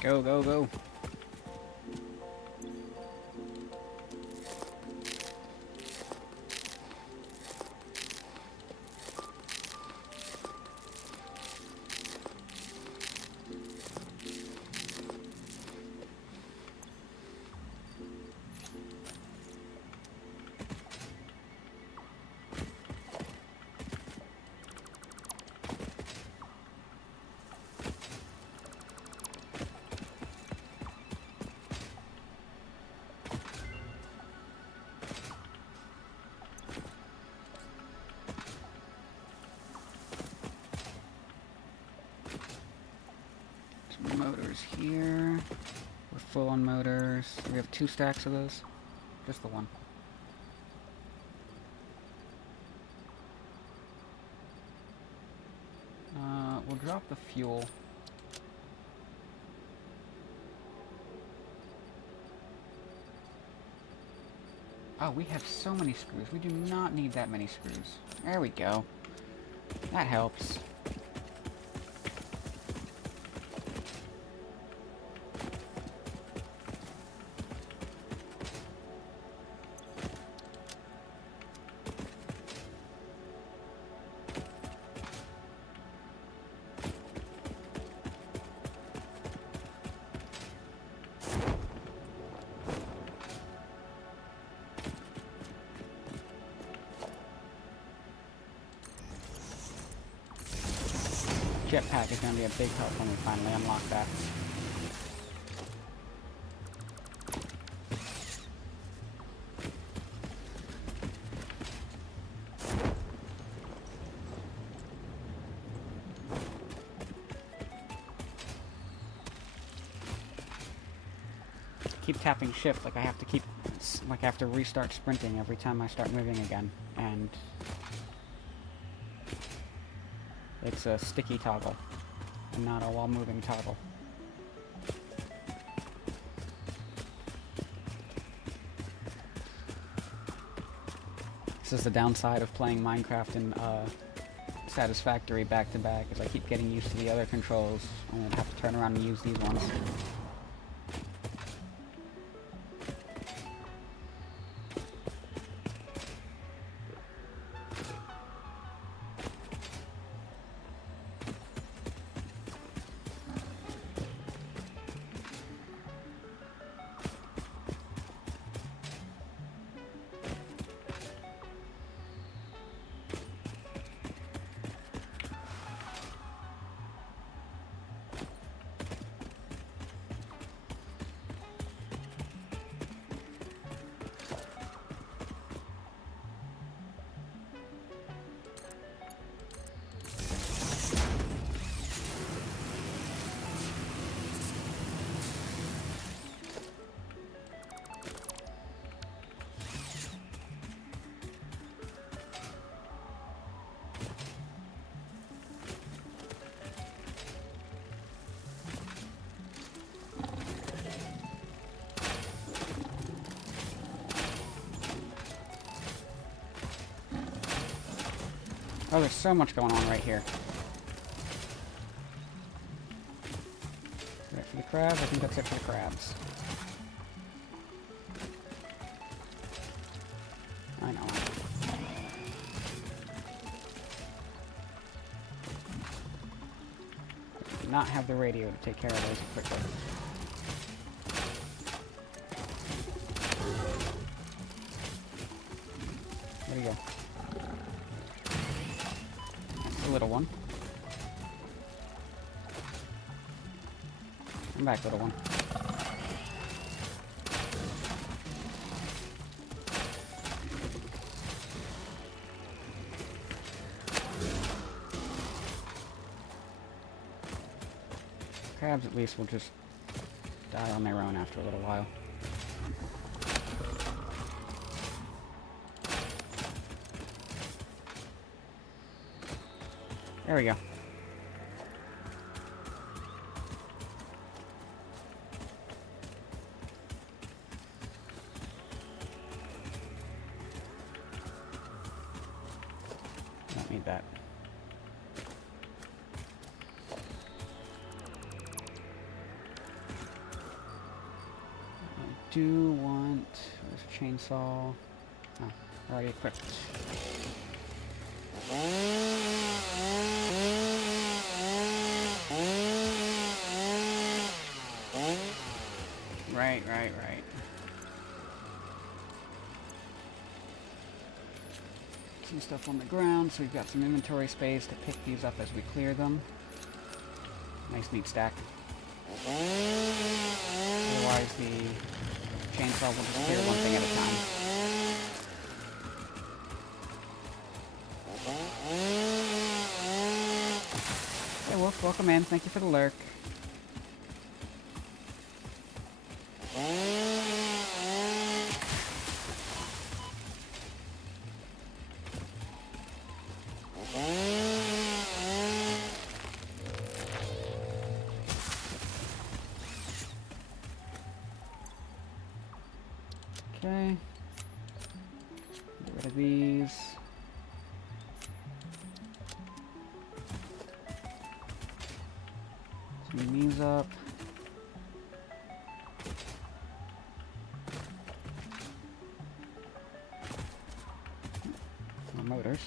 Go, go, go. motors here. We're full on motors. We have 2 stacks of those. Just the one. We'll drop the fuel. Oh, we have so many screws. We do not need that many screws. There we go. That helps. Jetpack is going to be a big help when we finally unlock that. Keep tapping shift, like I have to keep, like I have to restart sprinting every time I start moving again, and it's a sticky toggle, and not a while-moving toggle. This is the downside of playing Minecraft and Satisfactory back-to-back, is I keep getting used to the other controls, and I have to turn around and use these ones. Oh, there's so much going on right here. Right for the crabs? I think that's it for the crabs. I know. I do not have the radio to take care of those quickly. Where'd he go? Little one. Come back, little one. Crabs at least will just die on their own after a little while. There we go. Don't need that. I do want... There's a chainsaw. Oh, already equipped. Right. Some stuff on the ground, so we've got some inventory space to pick these up as we clear them. Nice neat stack. Otherwise the chainsaw will just clear one thing at a time. Hey Wolf, welcome in. Thank you for the lurk. rid of these. Clean these up. More motors.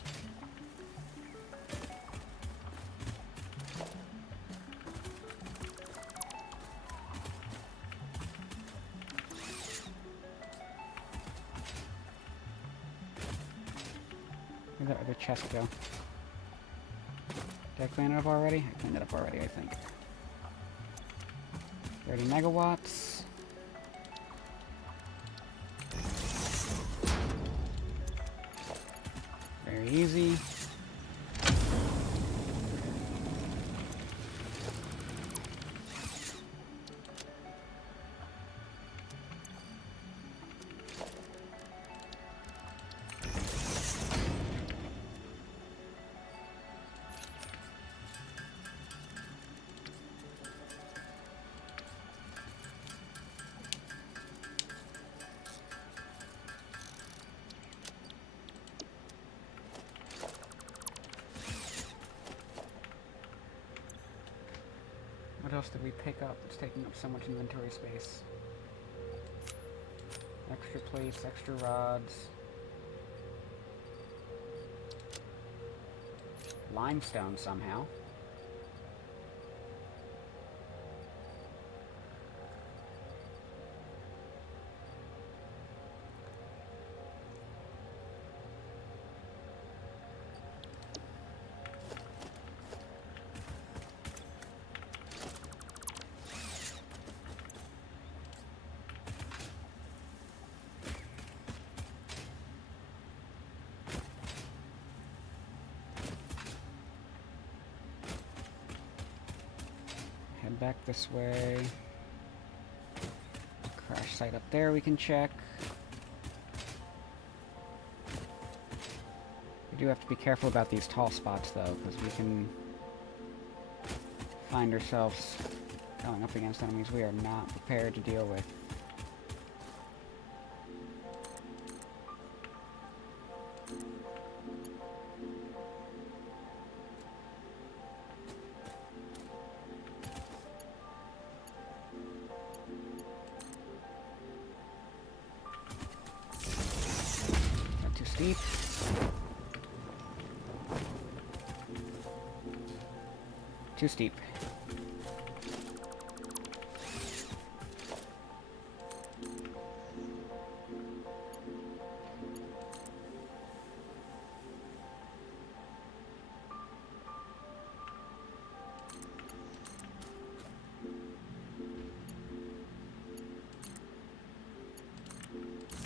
Where'd that other chest go? Did I clean it up already? I cleaned it up already, I think. 30 megawatts. Very easy. What else did we pick up that's taking up so much inventory space? Extra plates, extra rods. Limestone somehow. Head back this way. Crash site up there we can check. We do have to be careful about these tall spots though, because we can find ourselves going up against enemies we are not prepared to deal with. Too steep. Too steep.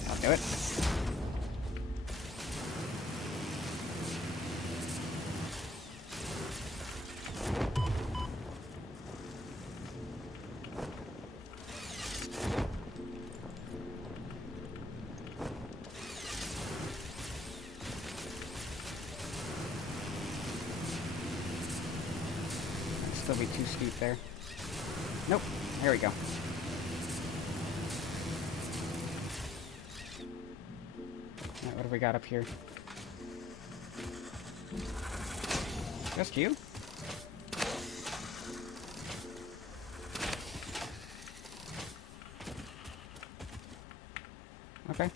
I'll do it. Still be too steep there. Nope. There we go. Alright, what have we got up here? Just you? Okay.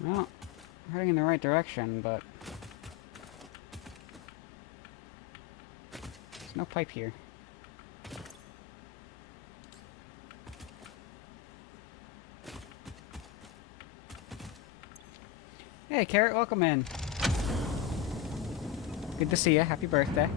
Well, heading in the right direction, but there's no pipe here. Hey, Carrot, welcome in. Good to see you. Happy birthday.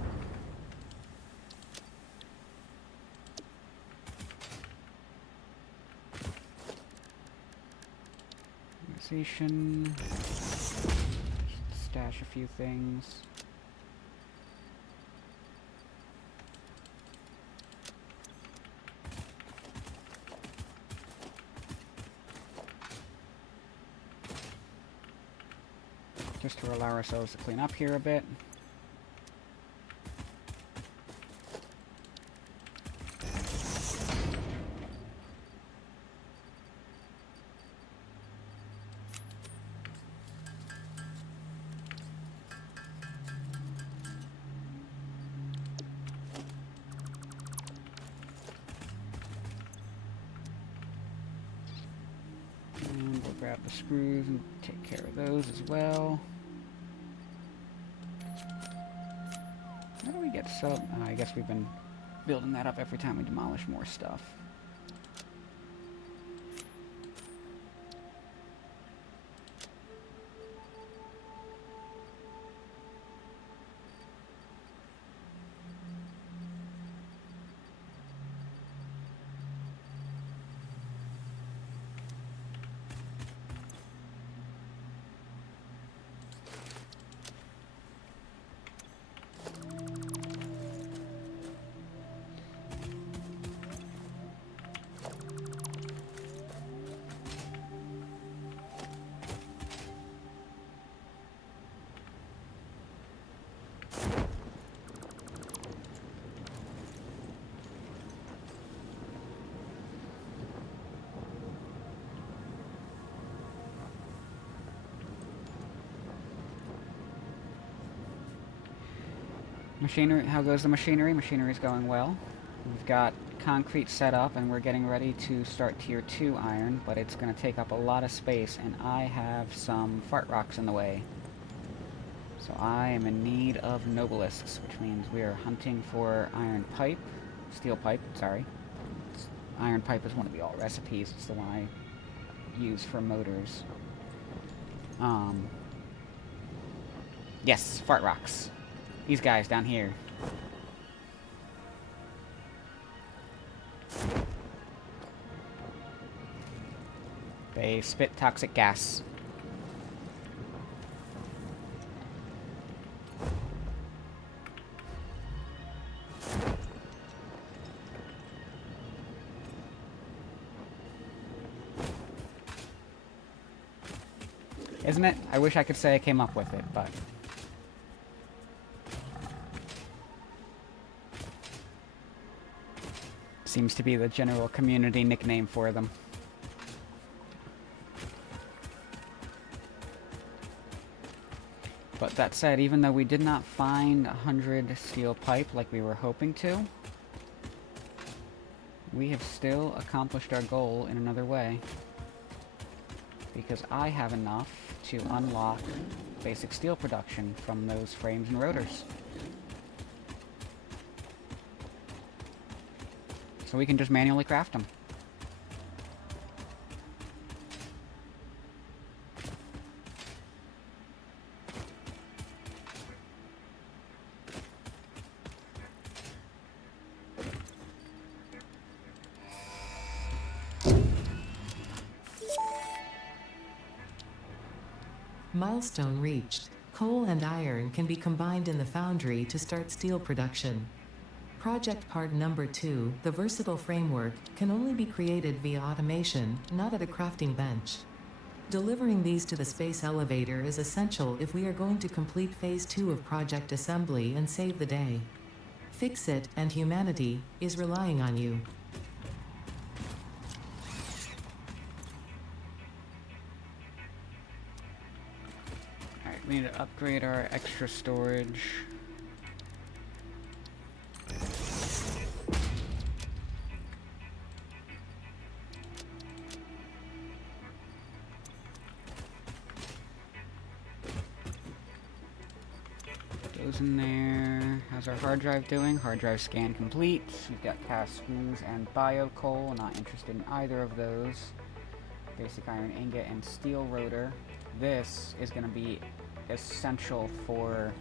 Organization. Stash a few things. just to allow ourselves to clean up here a bit. And we'll grab the screws and take care of those as well. How do we get so... I guess we've been building that up every time we demolish more stuff. Machinery, how goes the machinery? Machinery's going well. We've got concrete set up and we're getting ready to start tier 2 iron, but it's going to take up a lot of space and I have some fart rocks in the way. So I am in need of nobelisks, which means we are hunting for iron pipe, steel pipe, sorry. Iron pipe is one of the alt recipes, it's the one I use for motors. Yes, fart rocks. These guys down here. They spit toxic gas. Isn't it? I wish I could say I came up with it, but... seems to be the general community nickname for them. But that said, even though we did not find 100 steel pipe like we were hoping to, we have still accomplished our goal in another way. Because I have enough to unlock basic steel production from those frames and rotors. So we can just manually craft them. Milestone reached. Coal and iron can be combined in the foundry to start steel production. Project part number 2, the versatile framework, can only be created via automation, not at a crafting bench. Delivering these to the space elevator is essential if we are going to complete phase 2 of project assembly and save the day. Fix It and humanity is relying on you. Alright, we need to upgrade our extra storage. Those in there. How's our hard drive doing? Hard drive scan complete. We've got cast screws and bio coal. Not interested in either of those. Basic iron ingot and steel rotor. This is going to be essential for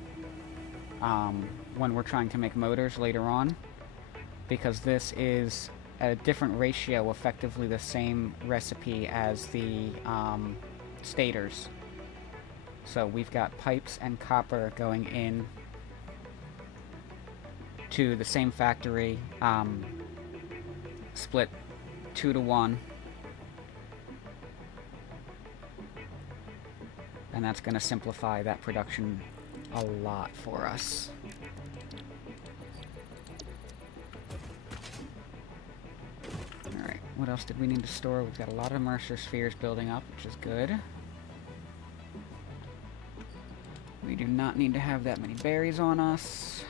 when we're trying to make motors later on, because this is at a different ratio, effectively the same recipe as the stators. So we've got pipes and copper going in to the same factory, split 2 to 1. And that's going to simplify that production a lot for us. Alright, what else did we need to store? We've got a lot of immerser spheres building up, which is good. We do not need to have that many berries on us.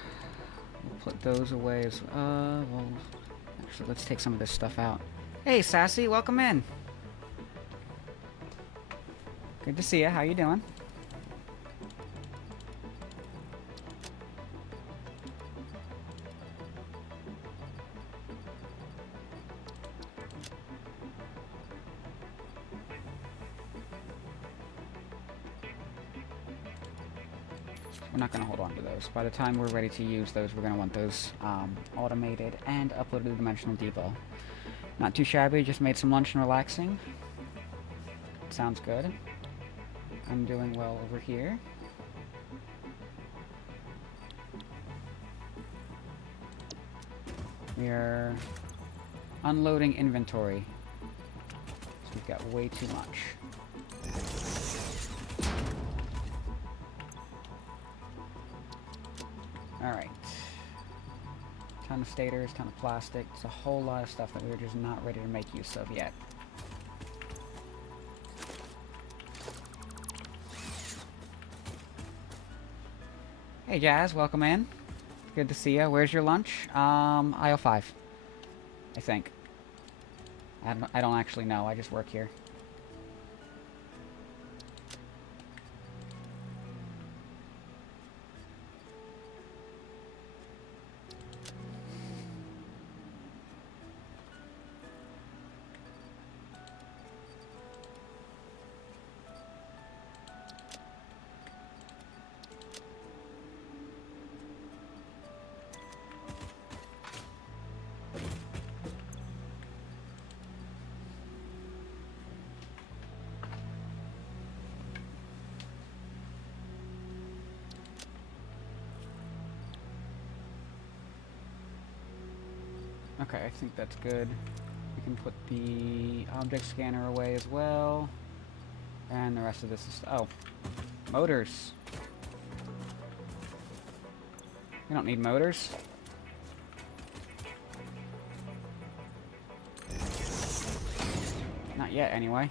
We'll put those away as well. Actually, let's take some of this stuff out. Hey, Sassy, welcome in. Good to see you. How you doing? We're not going to hold on to those. By the time we're ready to use those, we're going to want those automated and uploaded to Dimensional Depot. Not too shabby, just made some lunch and relaxing. Sounds good. I'm doing well over here. We are unloading inventory. So we've got way too much. Alright. Ton of stators, ton of plastic. It's a whole lot of stuff that we're just not ready to make use of yet. Hey Jazz, welcome in. Good to see you. Where's your lunch? Aisle 5. I think. I don't actually know. I just work here. Okay, I think that's good. We can put the object scanner away as well. And the rest of this is... Oh. Motors. We don't need motors. Not yet, anyway.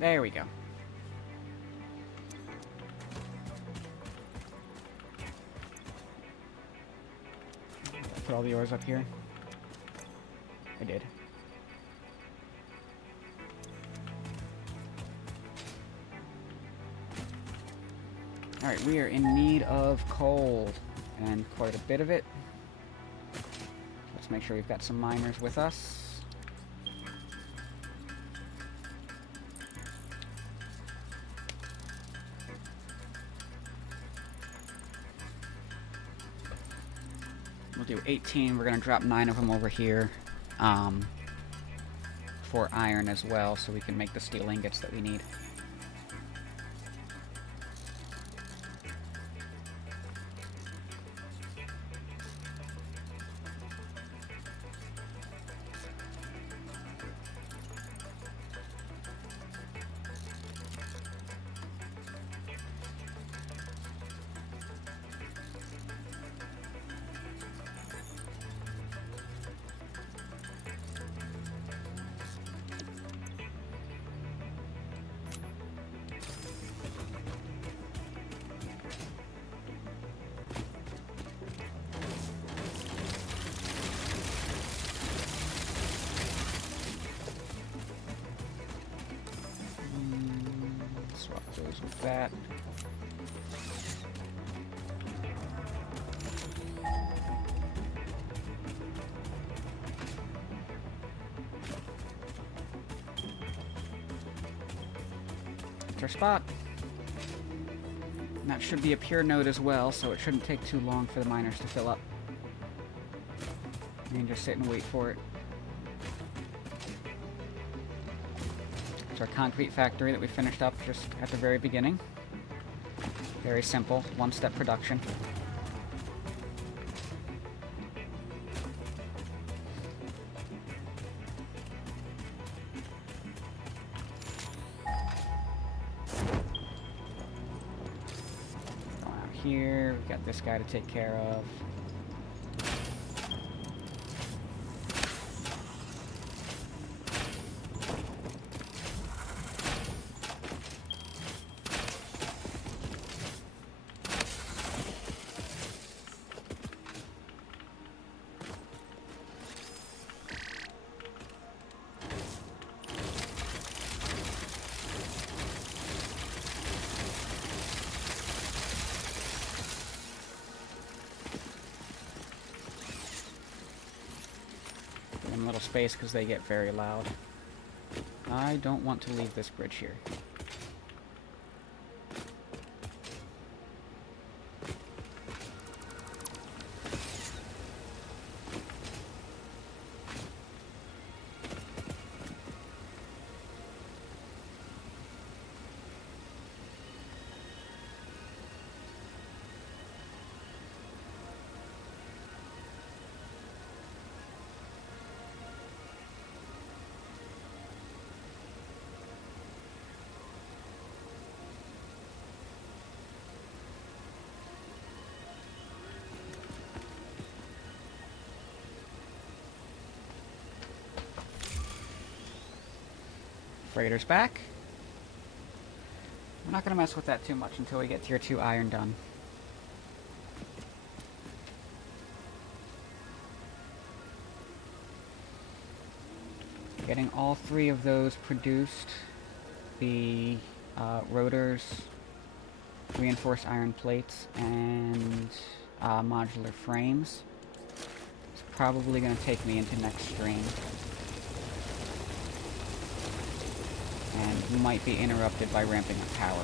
There we go. Put all the ores up here. I did. Alright, we are in need of coal. And quite a bit of it. Let's make sure we've got some miners with us. We'll do 18. We're going to drop 9 of them over here for iron as well, so we can make the steel ingots that we need. Swap those with that. That's our spot. And that should be a pure node as well, so it shouldn't take too long for the miners to fill up. You can just sit and wait for it. It's our concrete factory that we finished up just at the very beginning. Very simple, one-step production. here. We've got this guy to take care of. Little space because they get very loud. I don't want to leave this bridge here. Freighter's back. We're not going to mess with that too much until we get tier 2 iron done. Getting all 3 of those produced, the rotors, reinforced iron plates, and modular frames, it's probably going to take me into next stream. And might be interrupted by ramping up power.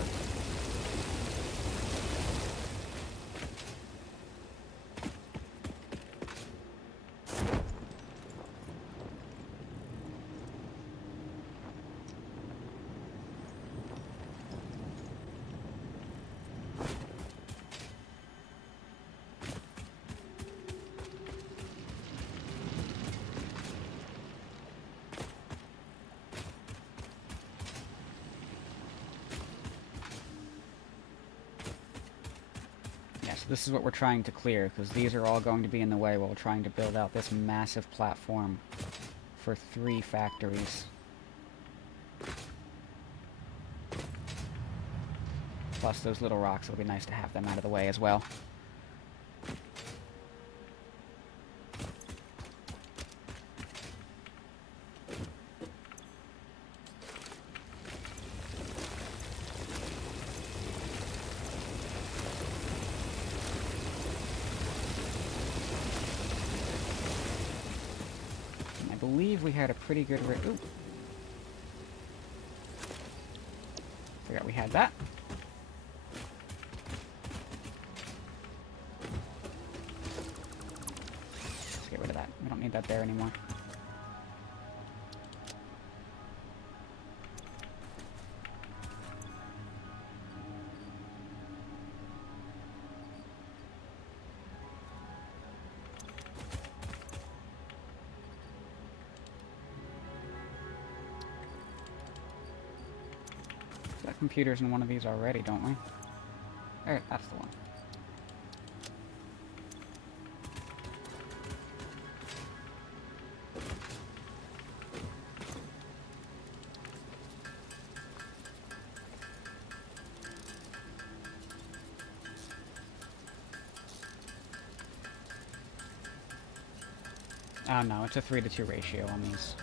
This is what we're trying to clear, because these are all going to be in the way while trying to build out this massive platform for 3 factories. Plus those little rocks, it'll be nice to have them out of the way as well. I believe we had a pretty good ooh. Forgot we had that. Let's get rid of that. We don't need that there anymore. Computers in one of these already, don't we? There, that's the one. Oh no, it's a 3-to-2 ratio on these.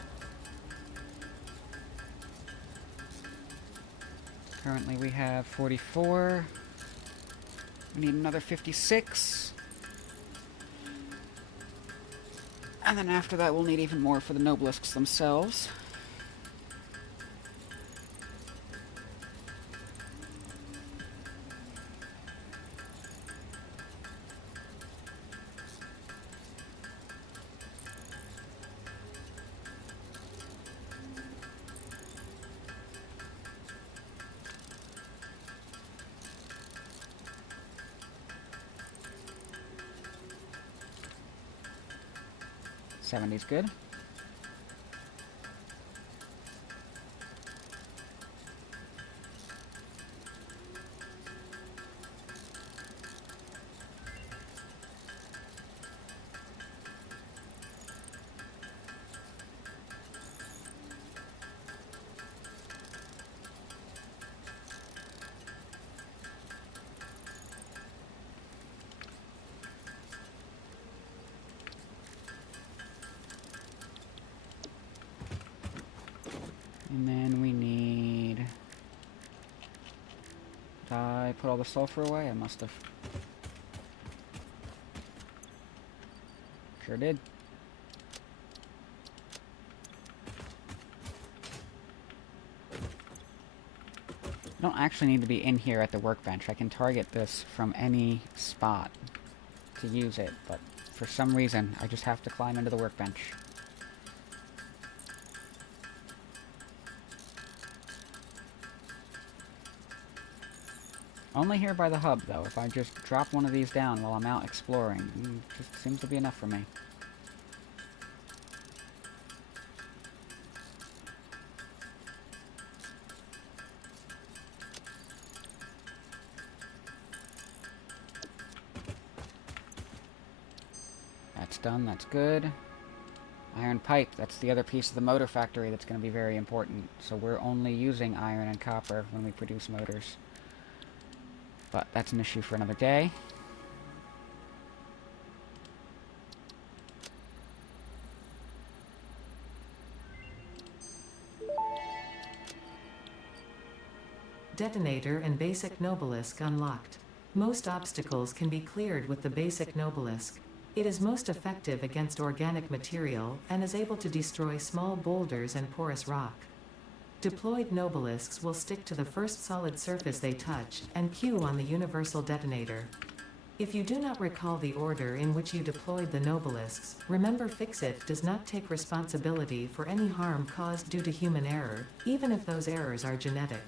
Currently we have 44. We need another 56. And then after that we'll need even more for the Nobelisks themselves. '70's good. I put all the sulfur away? I must have. Sure did. I don't actually need to be in here at the workbench. I can target this from any spot to use it, but for some reason, I just have to climb into the workbench. Only here by the hub, though. If I just drop one of these down while I'm out exploring, it just seems to be enough for me. That's done, that's good. Iron pipe, that's the other piece of the motor factory that's going to be very important. So we're only using iron and copper when we produce motors. But that's an issue for another day. Detonator and basic Nobelisk unlocked. Most obstacles can be cleared with the basic Nobelisk. It is most effective against organic material and is able to destroy small boulders and porous rock. Deployed Nobelisks will stick to the first solid surface they touch and queue on the universal detonator. If you do not recall the order in which you deployed the Nobelisks, remember Fixit does not take responsibility for any harm caused due to human error, even if those errors are genetic.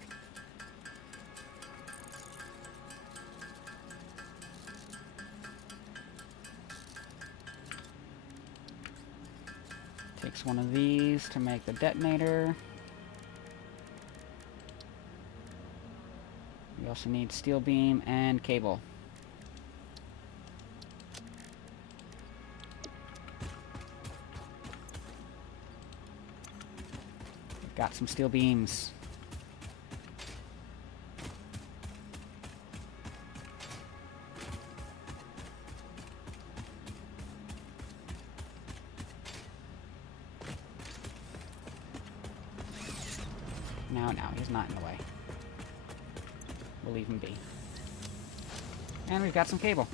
Takes one of these to make the detonator. We also need steel beam and cable. We've got some steel beams. No, he's not in the way. We'll leave him be. And we've got some cable.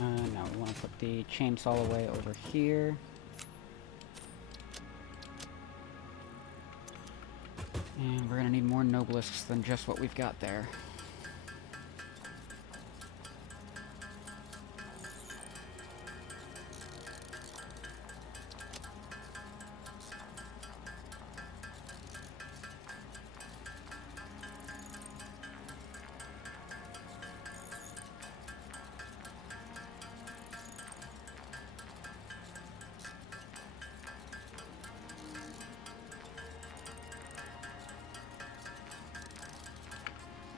No, we want to put the chainsaw away over here. And we're going to need more Nobelisks than just what we've got there.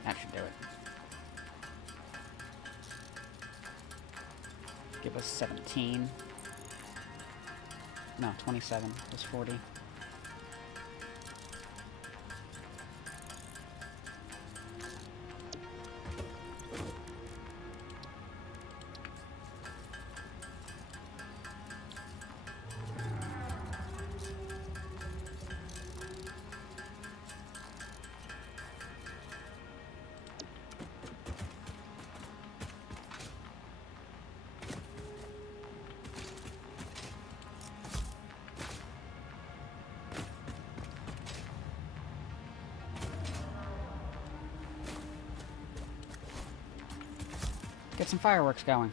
That should do it. Give us 17. No, 27 plus 40. Get some fireworks going.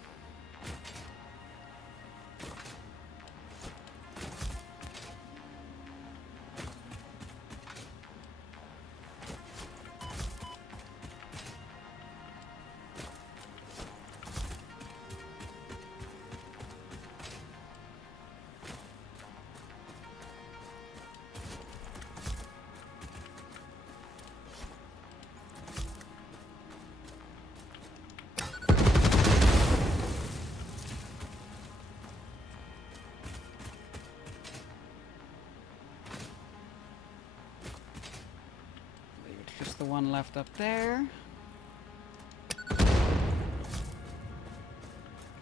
the one left up there.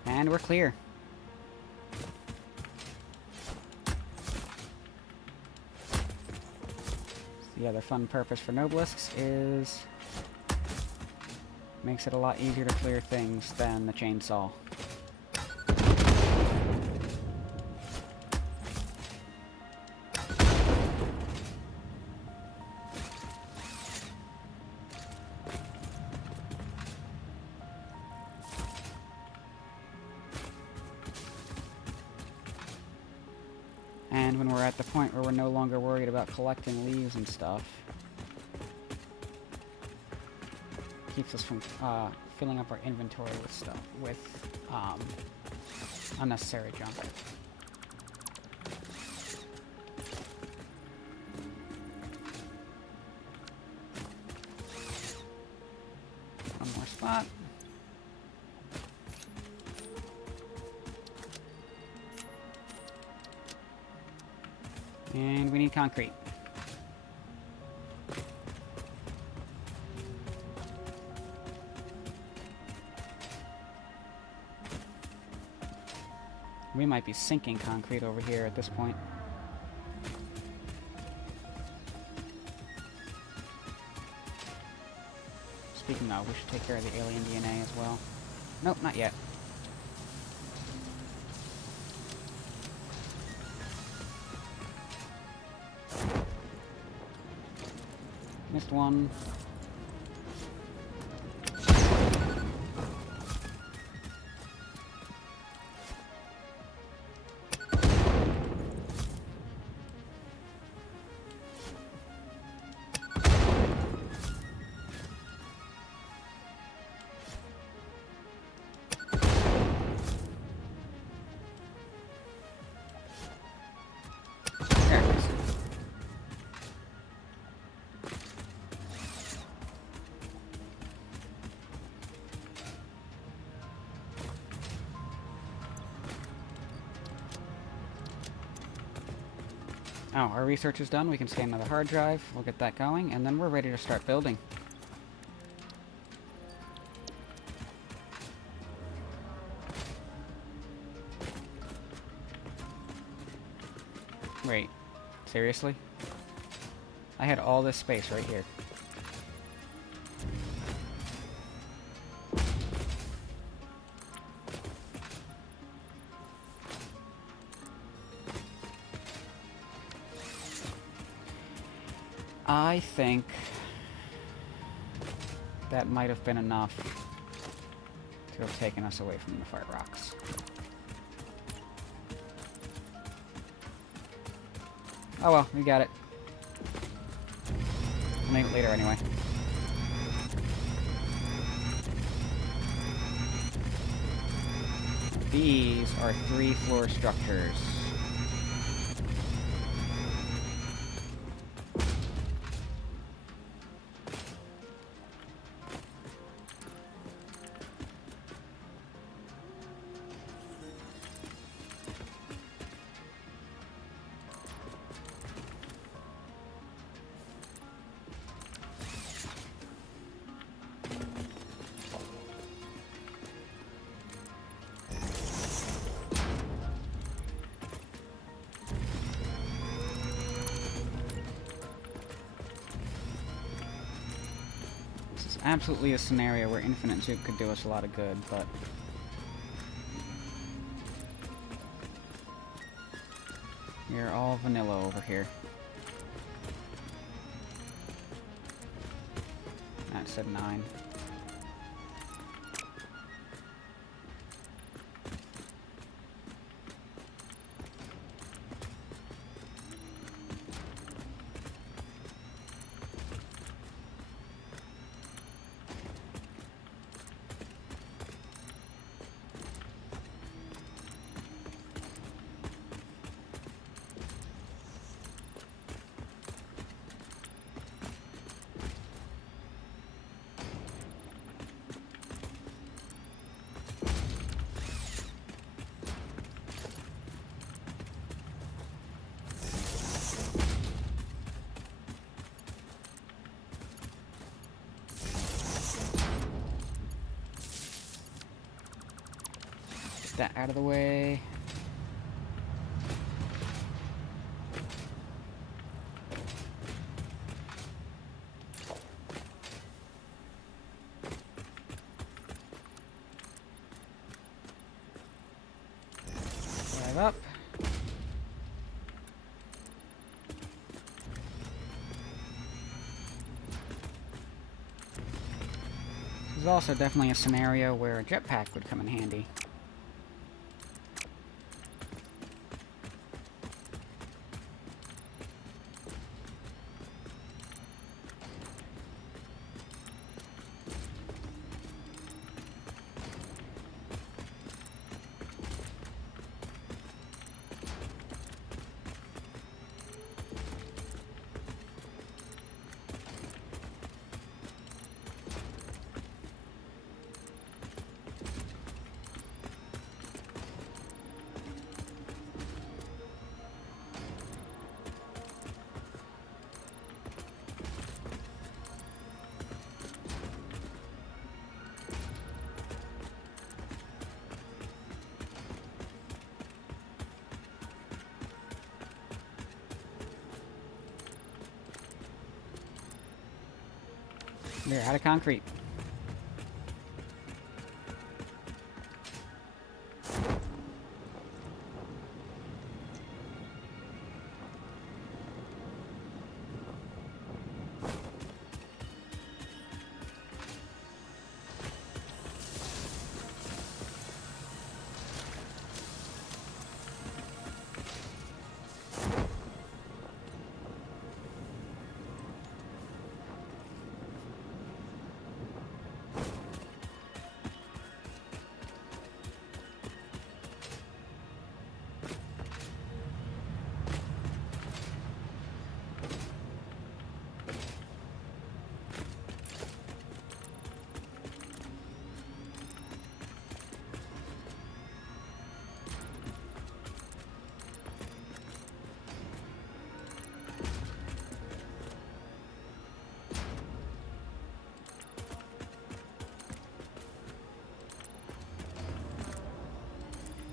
And we're clear. The other fun purpose for Nobelisks is makes it a lot easier to clear things than the chainsaw. And when we're at the point where we're no longer worried about collecting leaves and stuff, keeps us from filling up our inventory with stuff, with unnecessary junk. One more spot. And we need concrete. We might be sinking concrete over here at this point. Speaking of, we should take care of the alien DNA as well. Nope, not yet. Missed one. There it is. Oh, our research is done. We can scan another hard drive. We'll get that going, and then we're ready to start building. Wait, seriously? I had all this space right here. I think that might have been enough to have taken us away from the fire rocks. Oh well, we got it. We'll name it later anyway. These are 3-floor structures. Absolutely a scenario where infinite soup could do us a lot of good, but we're all vanilla over here. That said 9. that out of the way. Drive up. This is also definitely a scenario where a jetpack would come in handy. They're out of concrete.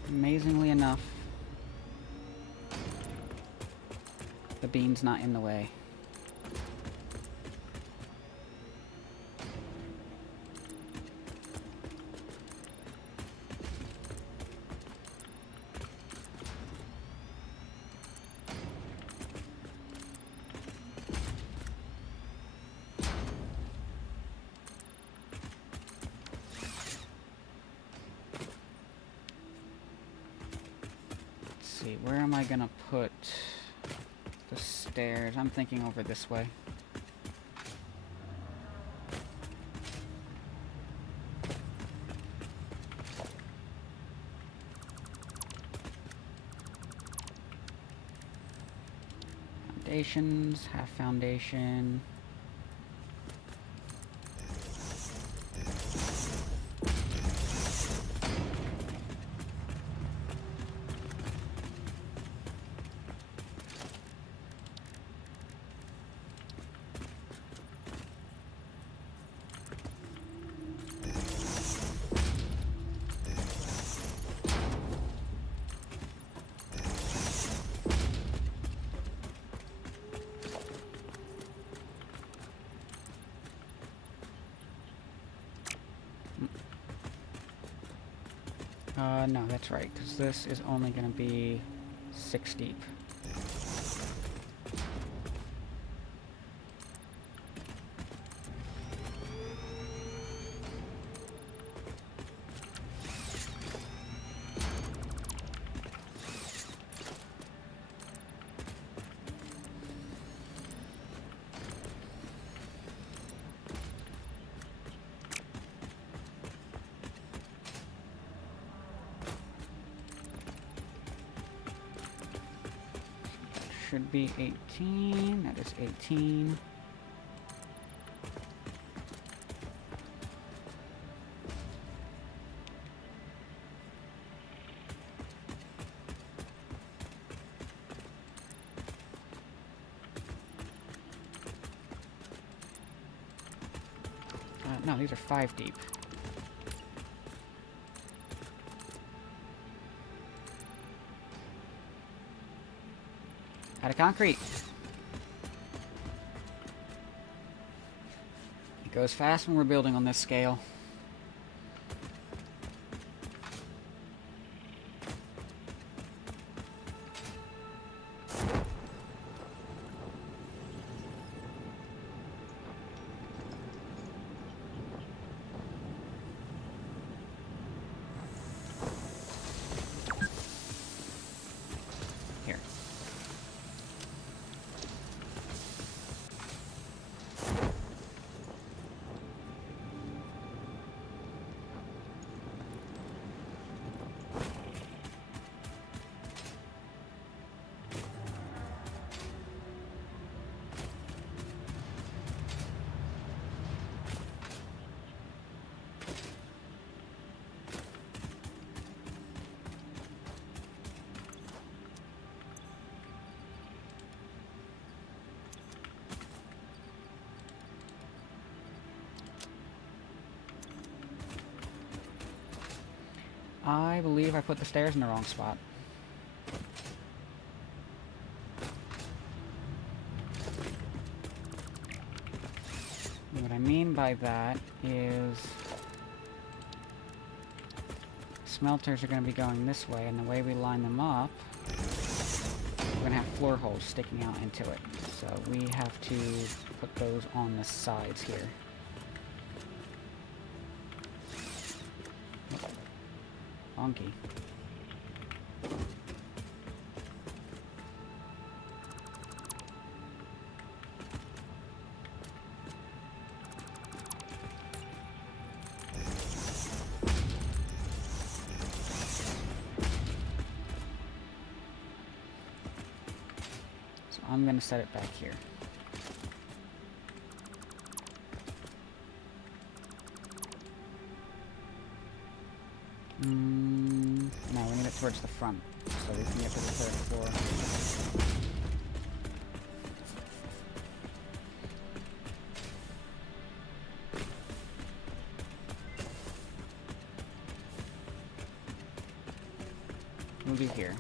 Amazingly enough, the bean's not in the way. See, where am I gonna put the stairs? I'm thinking over this way. Foundations, half foundation. No, that's right, because this is only going to be 6 deep. Should be 18. That is 18. No, these are 5 deep. Out of concrete. It goes fast when we're building on this scale. Here. I believe I put the stairs in the wrong spot. What I mean by that is smelters are going to be going this way, and the way we line them up, we're going to have floor holes sticking out into it. So we have to put those on the sides here. Funky. So I'm going to set it back here. No, we need it towards the front, so we can get to the third floor. We'll do here.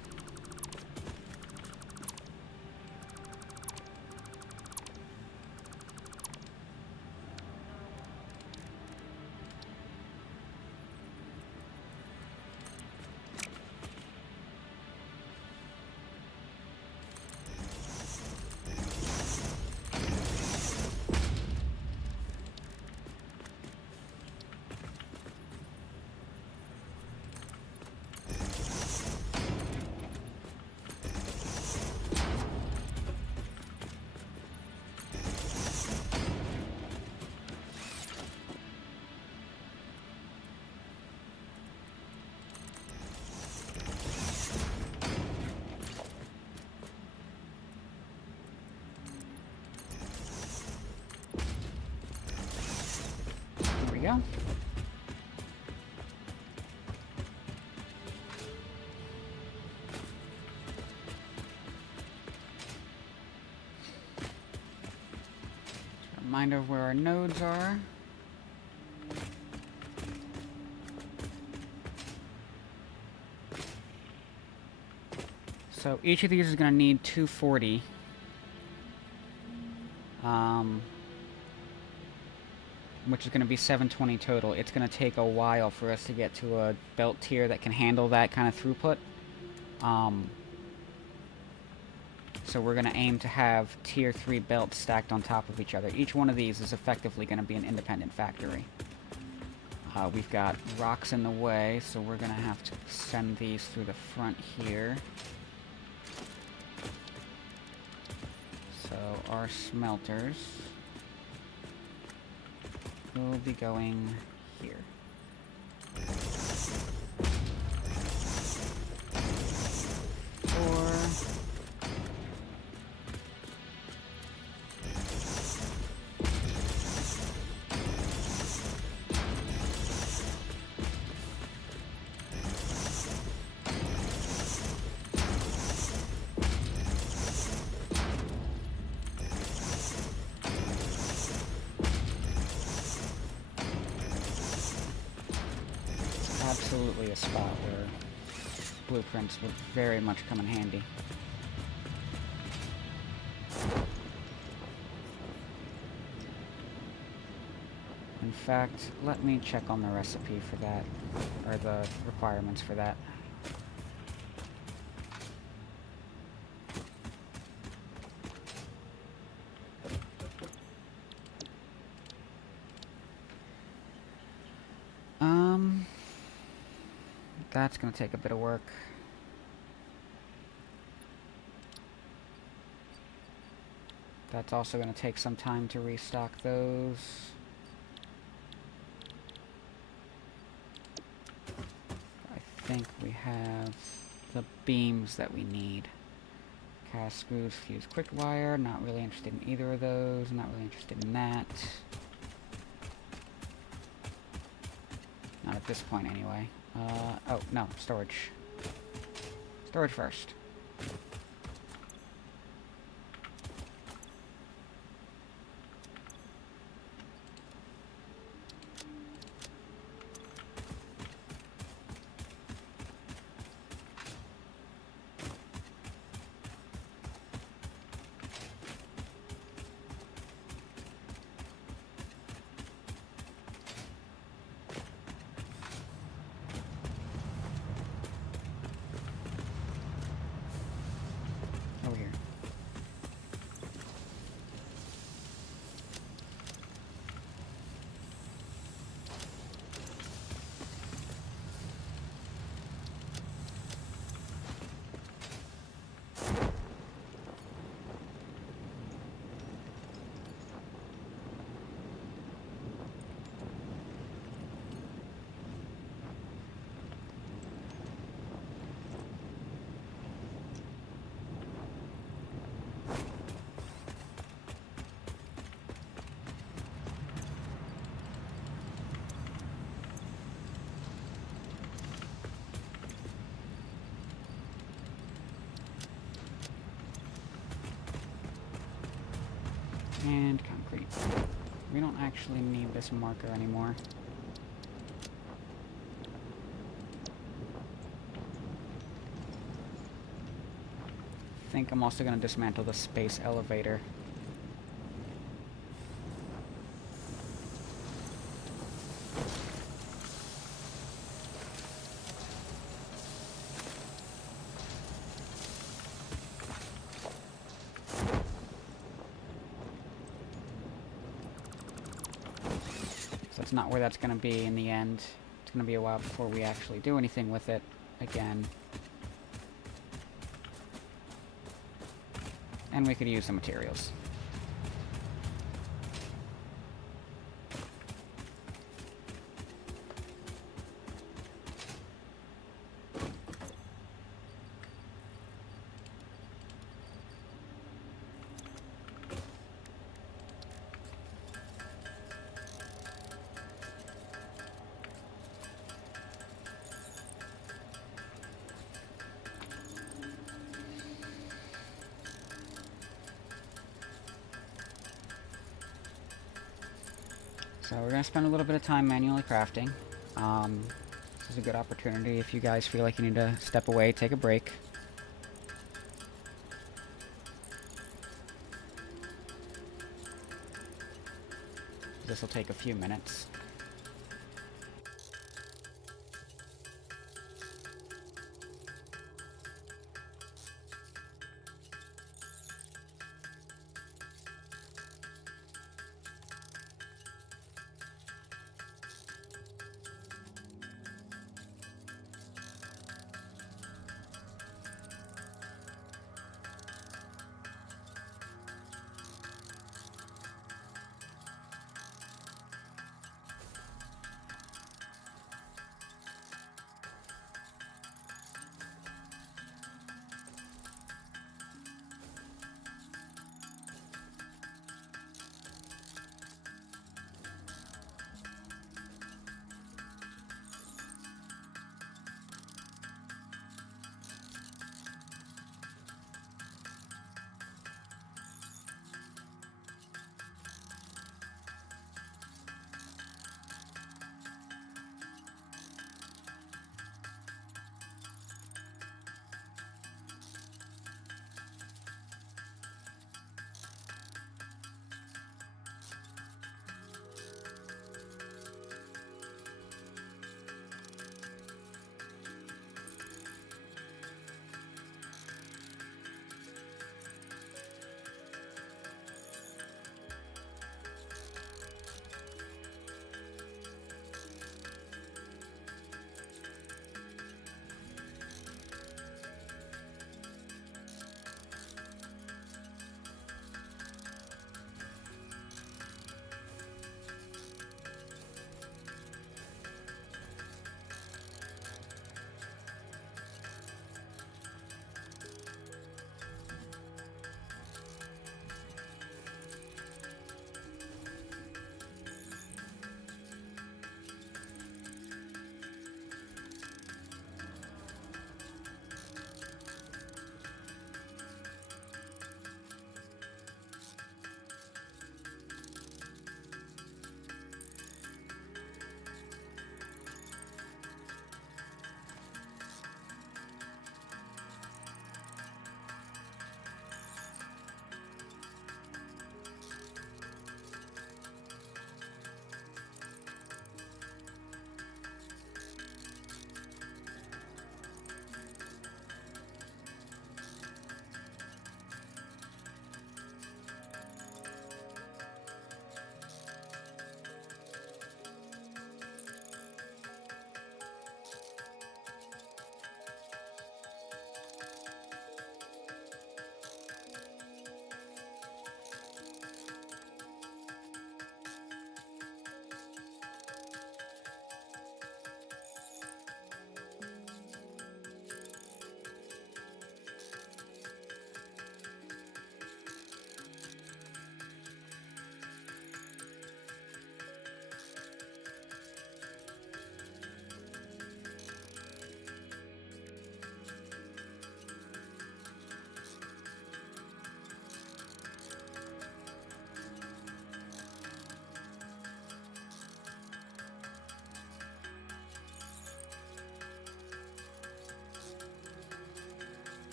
Go. Just a reminder of where our nodes are. So each of these is going to need 240. Which is going to be 720 total. It's going to take a while for us to get to a belt tier that can handle that kind of throughput. So we're going to aim to have tier 3 belts stacked on top of each other. Each one of these is effectively going to be an independent factory. We've got rocks in the way, so we're going to have to send these through the front here. So our smelters will be going here. Or absolutely a spot where blueprints would very much come in handy. In fact, let me check on the recipe for that, or the requirements for that. That's gonna take a bit of work. That's also gonna take some time to restock those. I think we have the beams that we need. Cast screws, fuse quick wire. Not really interested in either of those. Not really interested in that. Not at this point, anyway. Oh, no, storage. Storage first. Over here. And concrete. We don't actually need this marker anymore. I think I'm also going to dismantle the space elevator. So that's not where that's going to be in the end. It's going to be a while before we actually do anything with it again. And we could use the materials. So we're going to spend a little bit of time manually crafting. This is a good opportunity if you guys feel like you need to step away, take a break. This will take a few minutes.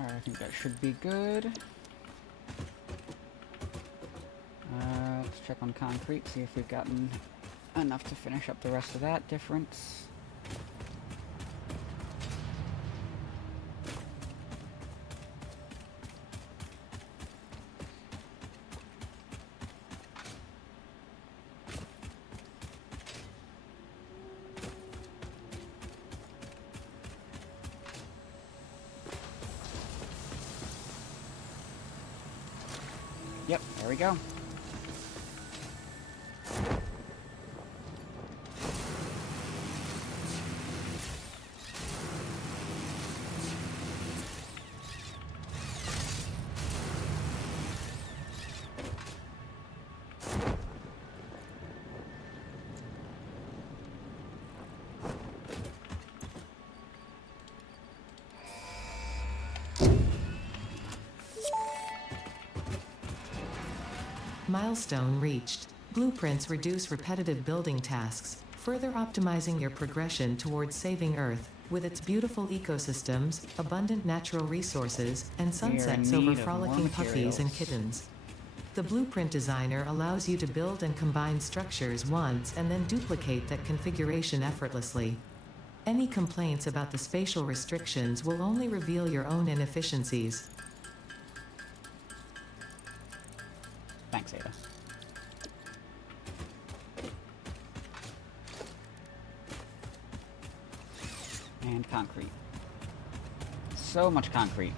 Alright, I think that should be good. Let's check on concrete, see if we've gotten enough to finish up the rest of that difference. Yep, there we go. Milestone reached. Blueprints reduce repetitive building tasks, further optimizing your progression towards saving Earth, with its beautiful ecosystems, abundant natural resources, and sunsets over need of more frolicking puppies and materials. kittens. The blueprint designer allows you to build and combine structures once and then duplicate that configuration effortlessly. Any complaints about the spatial restrictions will only reveal your own inefficiencies. Thanks, Ada. And concrete. So much concrete.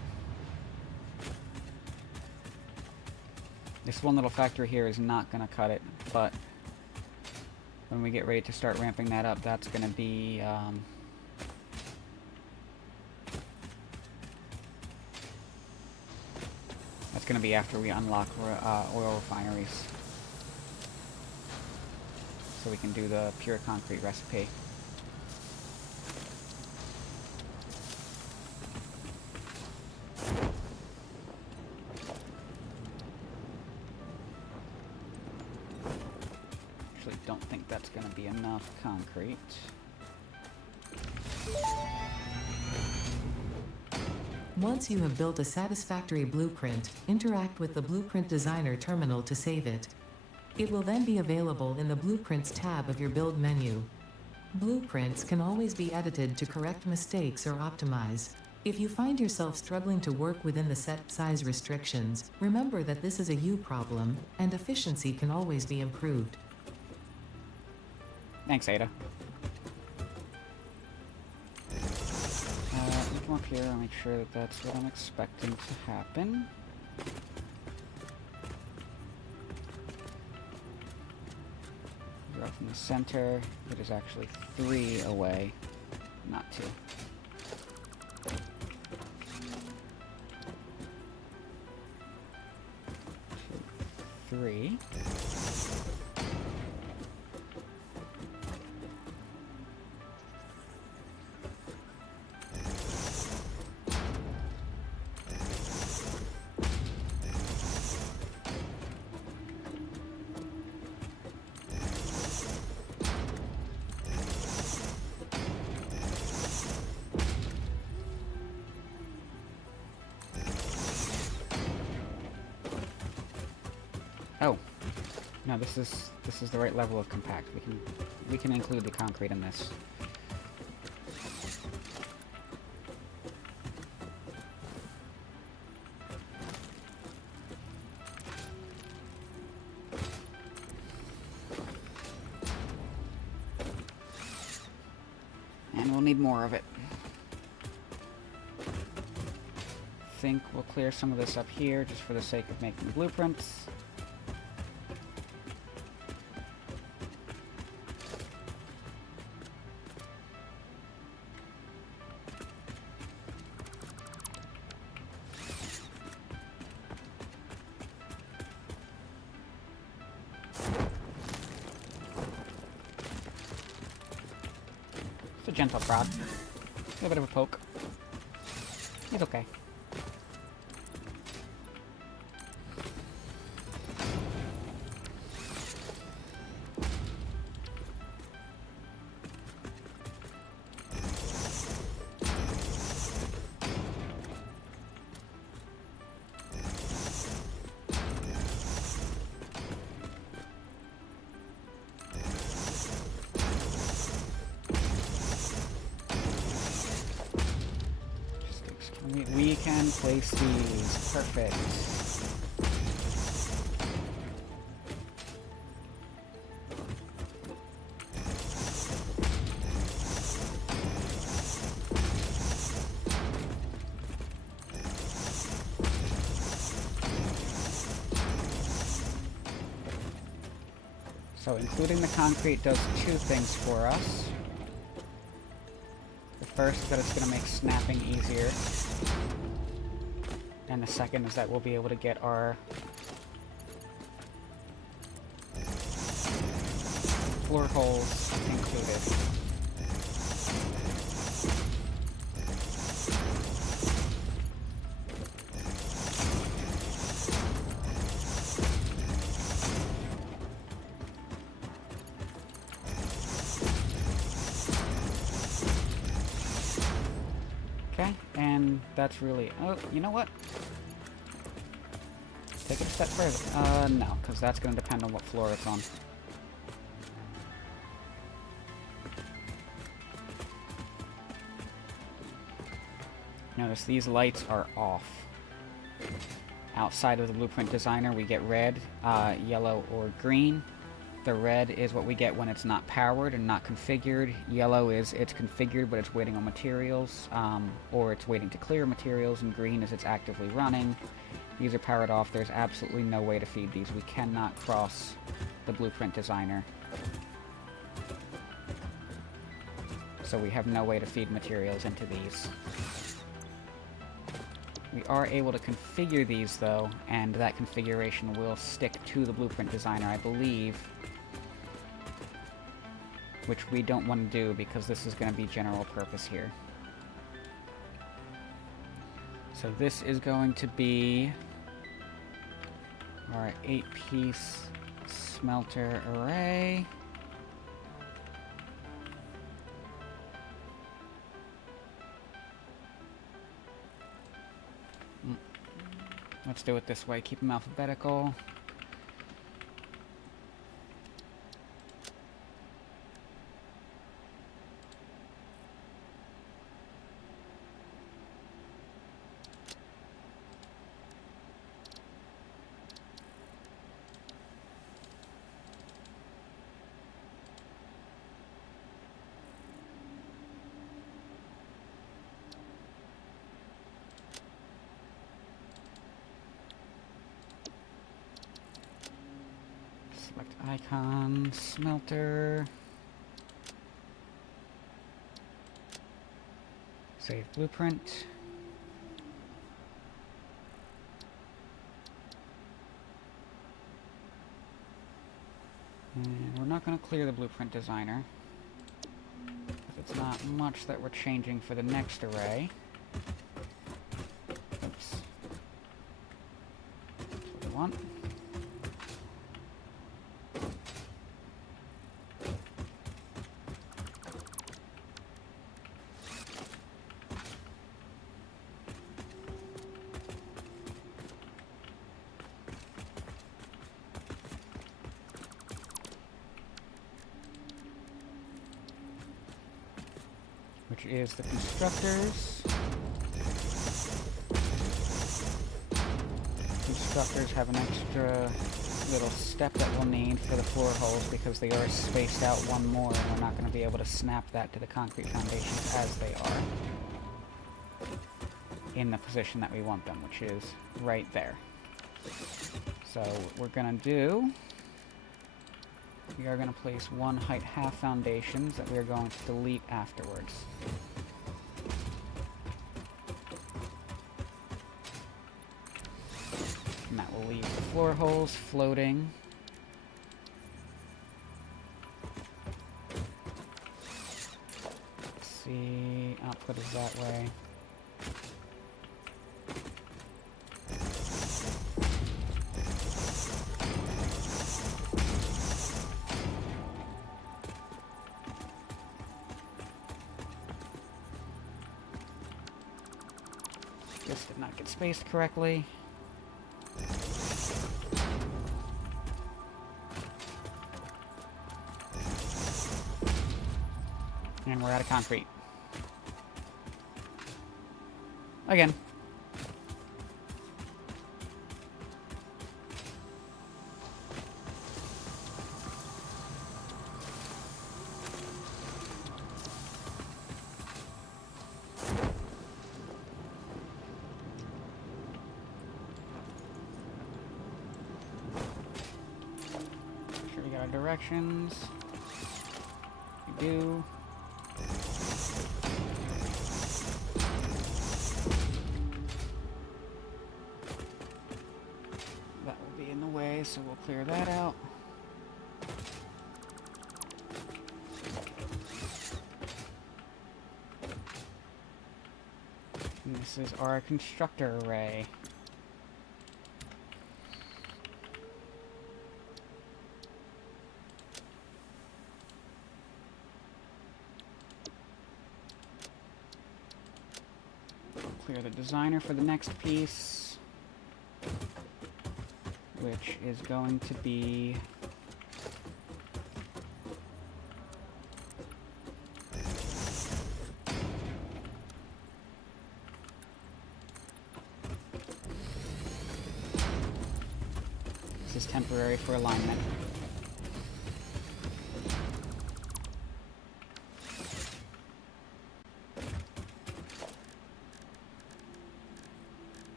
This one little factory here is not going to cut it, but when we get ready to start ramping that up, that's going to be, that's going to be after we unlock oil refineries. So we can do the pure concrete recipe. Actually, don't think that's going to be enough concrete. Once you have built a satisfactory blueprint, interact with the Blueprint Designer terminal to save it. It will then be available in the Blueprints tab of your build menu. Blueprints can always be edited to correct mistakes or optimize. If you find yourself struggling to work within the set size restrictions, remember that this is a you problem, and efficiency can always be improved. Thanks, Ada. Come up here and make sure that that's what I'm expecting to happen. Go from the center. It is actually 3 away, not 2. 2, 3. Oh, no, this is the right level of compact. We can include the concrete in this. And we'll need more of it. Think we'll clear some of this up here just for the sake of making blueprints. It's a gentle prod. A bit of a poke. He's okay. We can place these. Perfect. So including the concrete does two things for us. The first is that it's going to make snapping easier. And the second is that we'll be able to get our floor holes included. Okay, and that's really... Oh, you know what? Take it a step further. No, because that's going to depend on what floor it's on. Notice these lights are off. Outside of the Blueprint Designer, we get red, yellow, or green. The red is what we get when it's not powered and not configured. Yellow is it's configured, but it's waiting on materials, or it's waiting to clear materials, and green is it's actively running. These are powered off. There's absolutely no way to feed these. We cannot cross the Blueprint Designer. So we have no way to feed materials into these. We are able to configure these, though, and that configuration will stick to the Blueprint Designer, I believe. Which we don't want to do, because this is going to be general purpose here. So this is going to be our 8-piece smelter array. Let's do it this way, keep them alphabetical. Select icon, smelter. Save blueprint. And we're not going to clear the Blueprint Designer. It's not much that we're changing for the next array. Oops. That's what we want. Which is the constructors. Constructors have an extra little step that we'll need for the floor holes because they are spaced out one more, and we're not going to be able to snap that to the concrete foundations as they are in the position that we want them, which is right there. So what we're going to do, we are going to place one height half foundations that we are going to delete afterwards. And that will leave the floor holes floating. Let's see, output is that way. This did not get spaced correctly. And we're out of concrete. Again. Make sure we got our directions. We do. That will be in the way, so we'll clear that out. And this is our constructor array. Clear the designer for the next piece, which is going to be this is temporary for alignment.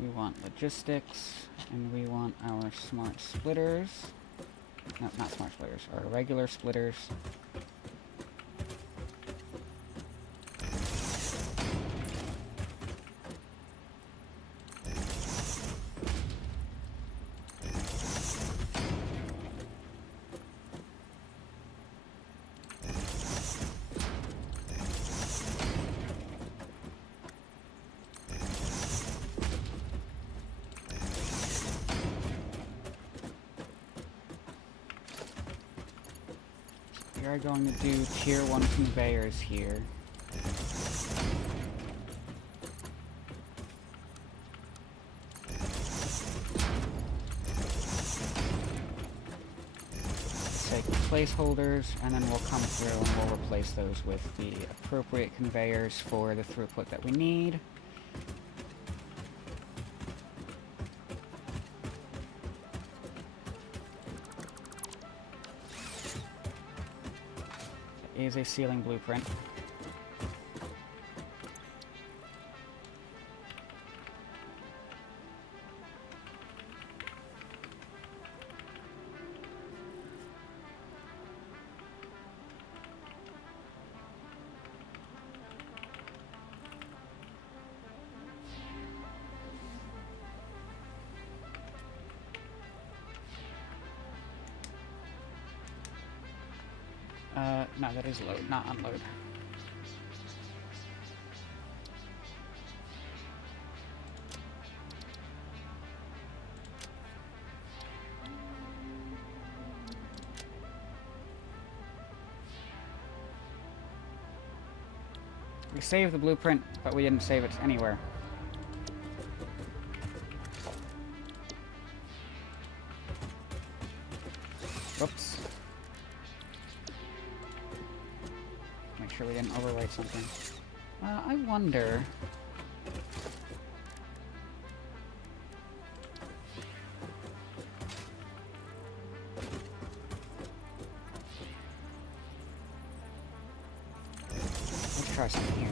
We want logistics, and we want our smart splitters. No, not smart splitters, our regular splitters. We are going to do tier 1 conveyors here. Take placeholders, and then we'll come through and we'll replace those with the appropriate conveyors for the throughput that we need. Is a ceiling blueprint. No, that is load, not unload. We saved the blueprint, but we didn't save it anywhere. Whoops. Make sure we didn't overwrite something. I wonder... Let's try something here.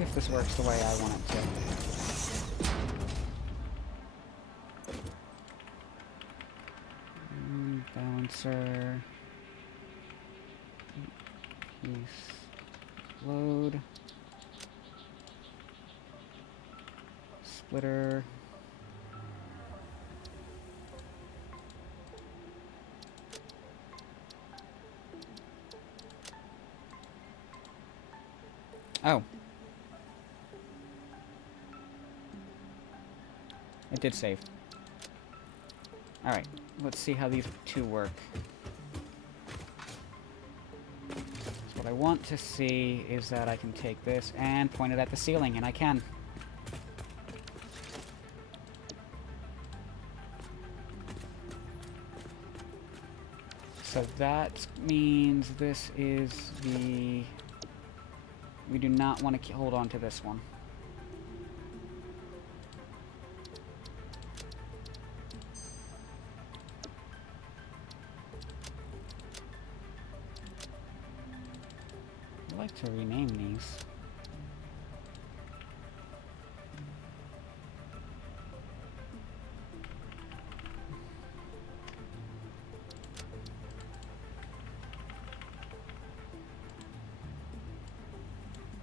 If this works the way I want it to. Balancer. Piece. Load. Splitter. Oh. It did save. Alright, let's see how these two work. So what I want to see is that I can take this and point it at the ceiling, and I can. So that means this is the... We do not want to hold on to this one. I'd like to rename these.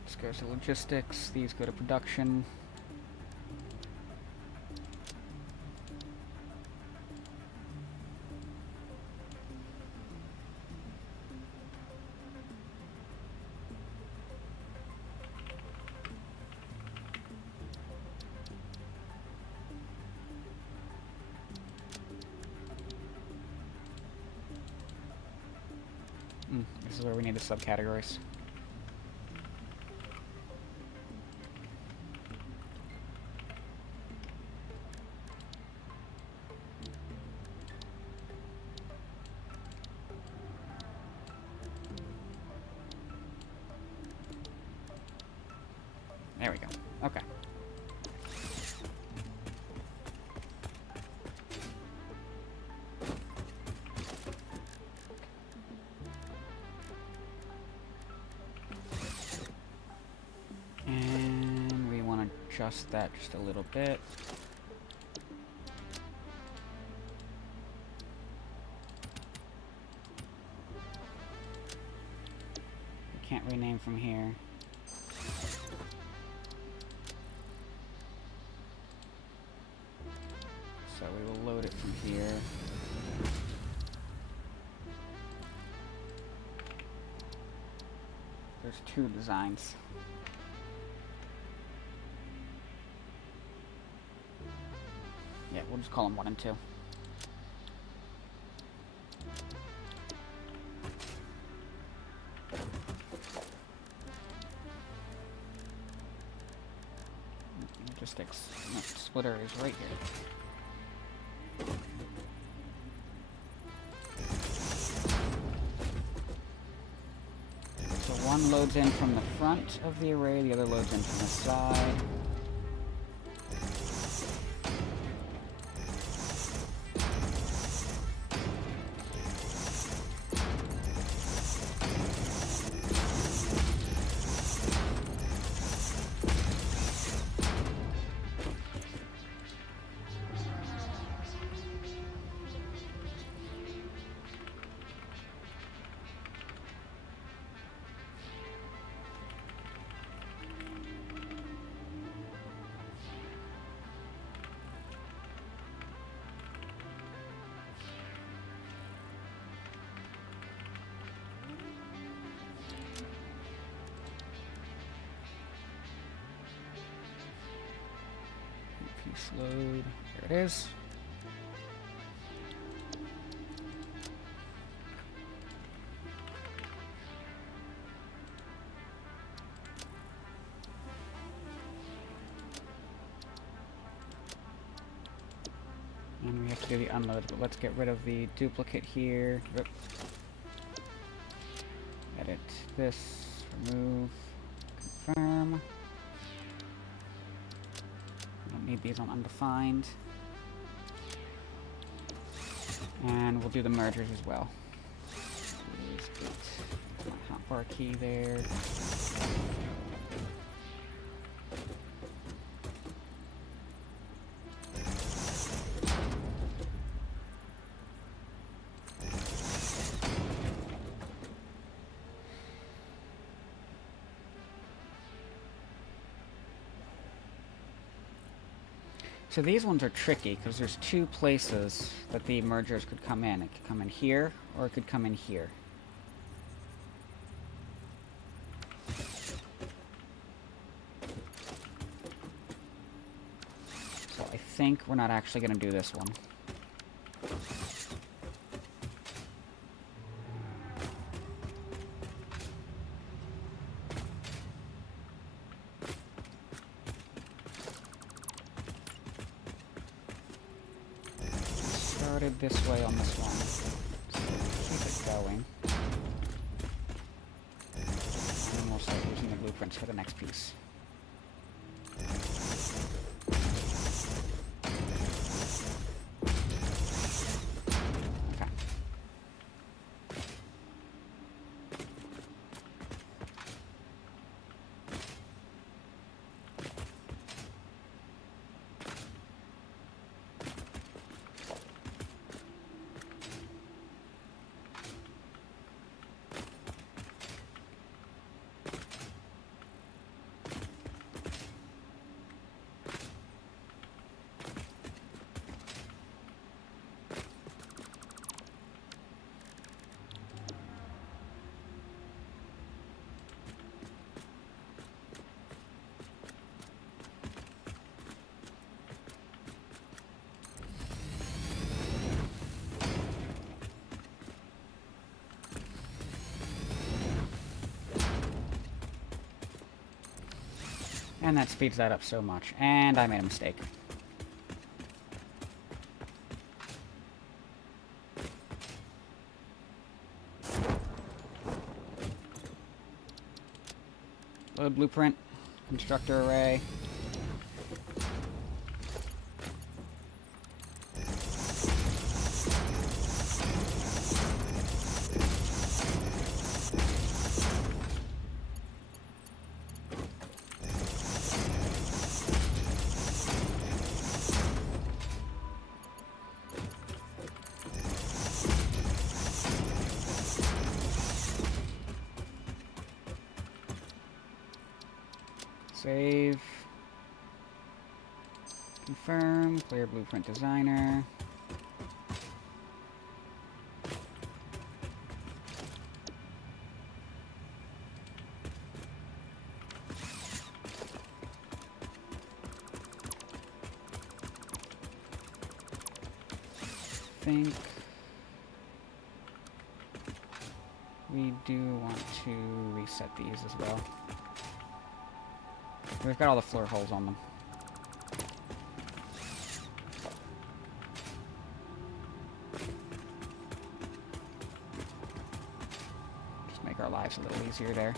This goes to logistics, these go to production. This is where we need the subcategories. There we go. Okay. And we want to adjust that just a little bit. We can't rename from here. So we will load it from here. There's two designs. Yeah, we'll just call them 1 and 2. Logistics splitter is right here. So one loads in from the front of the array, the other loads in from the side. Piece load. There it is. And we have to do the unload, but let's get rid of the duplicate here. Oop. Edit this, remove, confirm. Don't need these on undefined. And we'll do the mergers as well. Please get my hotbar key there. So these ones are tricky because there's two places that the mergers could come in. It could come in here, or it could come in here. So I think we're not actually going to do this one. Started this way on this one. So keep it going. And then we'll start using the blueprints for the next piece. Okay. And that speeds that up so much. And I made a mistake. Load blueprint. Constructor array. Save. Confirm. Clear blueprint designer. Think we do want to reset these as well. We've got all the floor holes on them. Just make our lives a little easier there.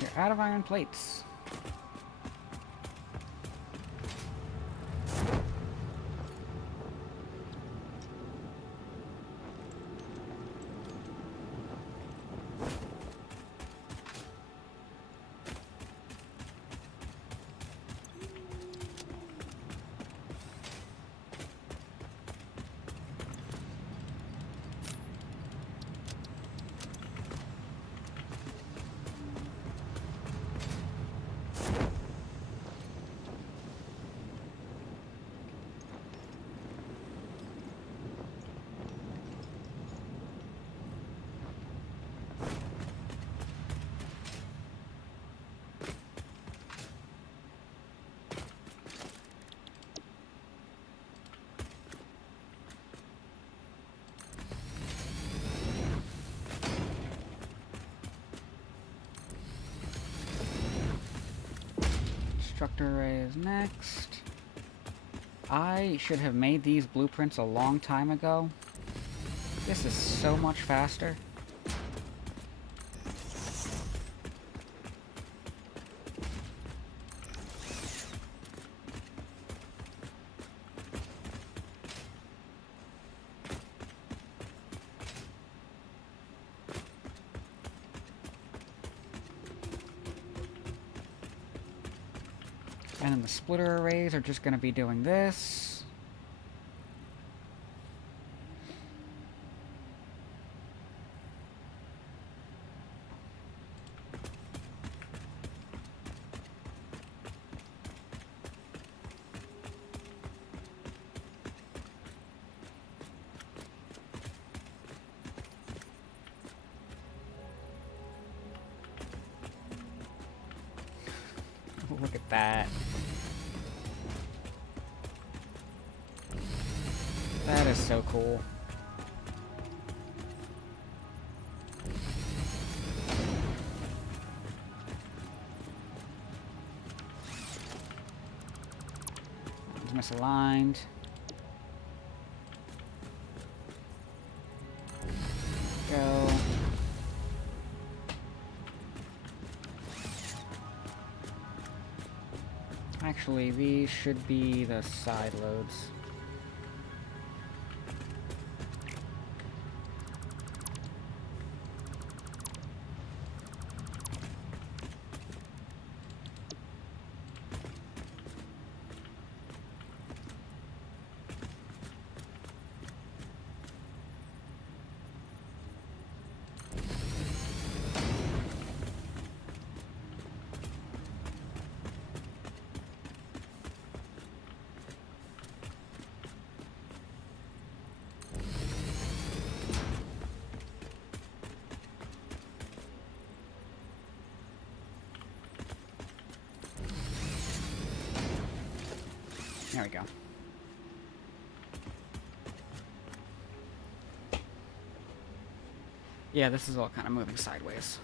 You're out of iron plates. Constructor array is next. I should have made these blueprints a long time ago. This is so much faster. And then the splitter arrays are just going to be doing this. Look at that. That is so cool. That one's misaligned. Go. Actually, these should be the side loads. There we go. Yeah, this is all kind of moving sideways.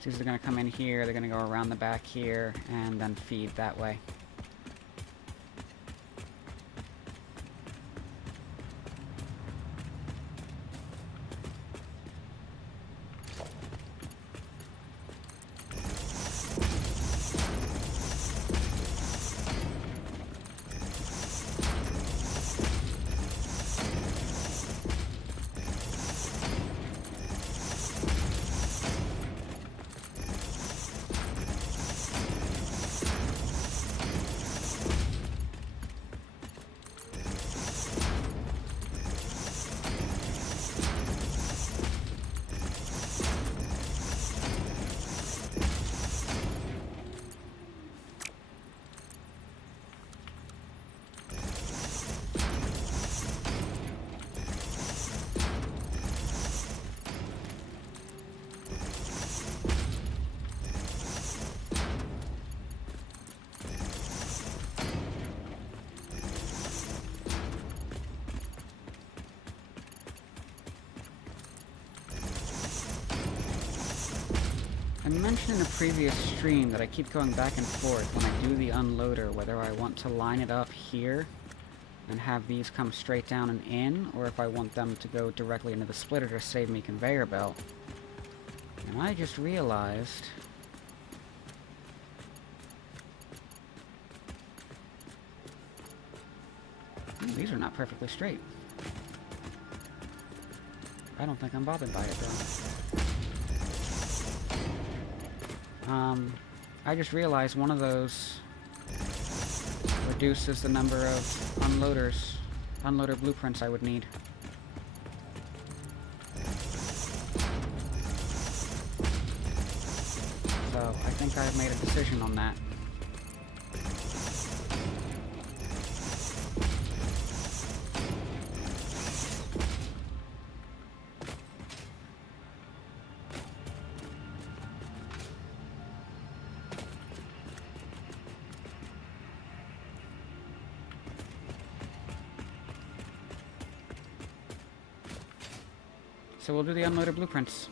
So these are going to come in here, they're going to go around the back here, and then feed that way. I mentioned in a previous stream that I keep going back and forth when I do the unloader, whether I want to line it up here and have these come straight down and in, or if I want them to go directly into the splitter to save me conveyor belt. And I just realized... these are not perfectly straight. I don't think I'm bothered by it, though. I just realized one of those reduces the number of unloader blueprints I would need. So, I think I've made a decision on that. So we'll do the unloader blueprints.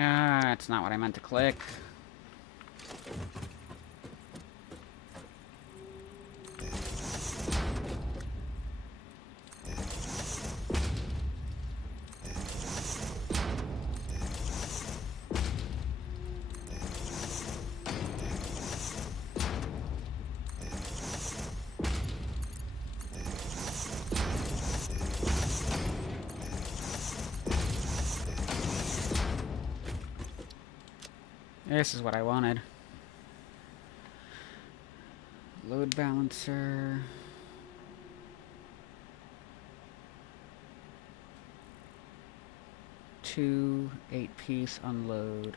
Ah, that's not what I meant to click. This is what I wanted. Load balancer. Two 8-piece unload.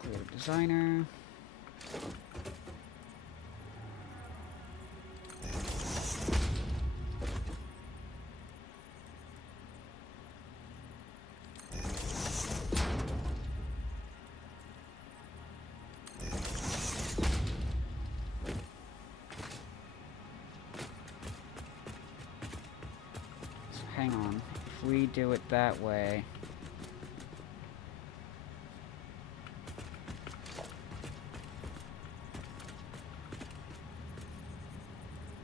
Include designer. Hang on. If we do it that way...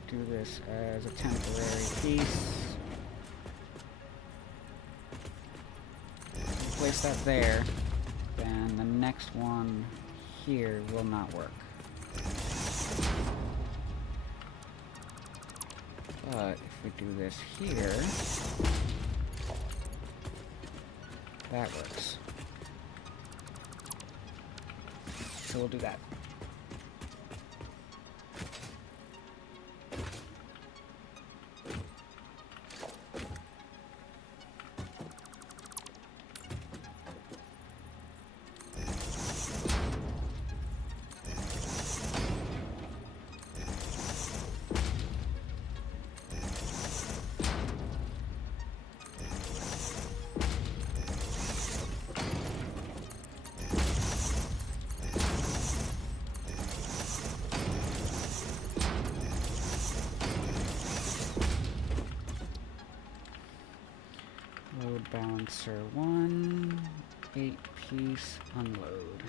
do this as a temporary piece. Place that there. Then the next one here will not work. But if we do this here, that works. So we'll do that. Load balancer 1, 8-piece unload.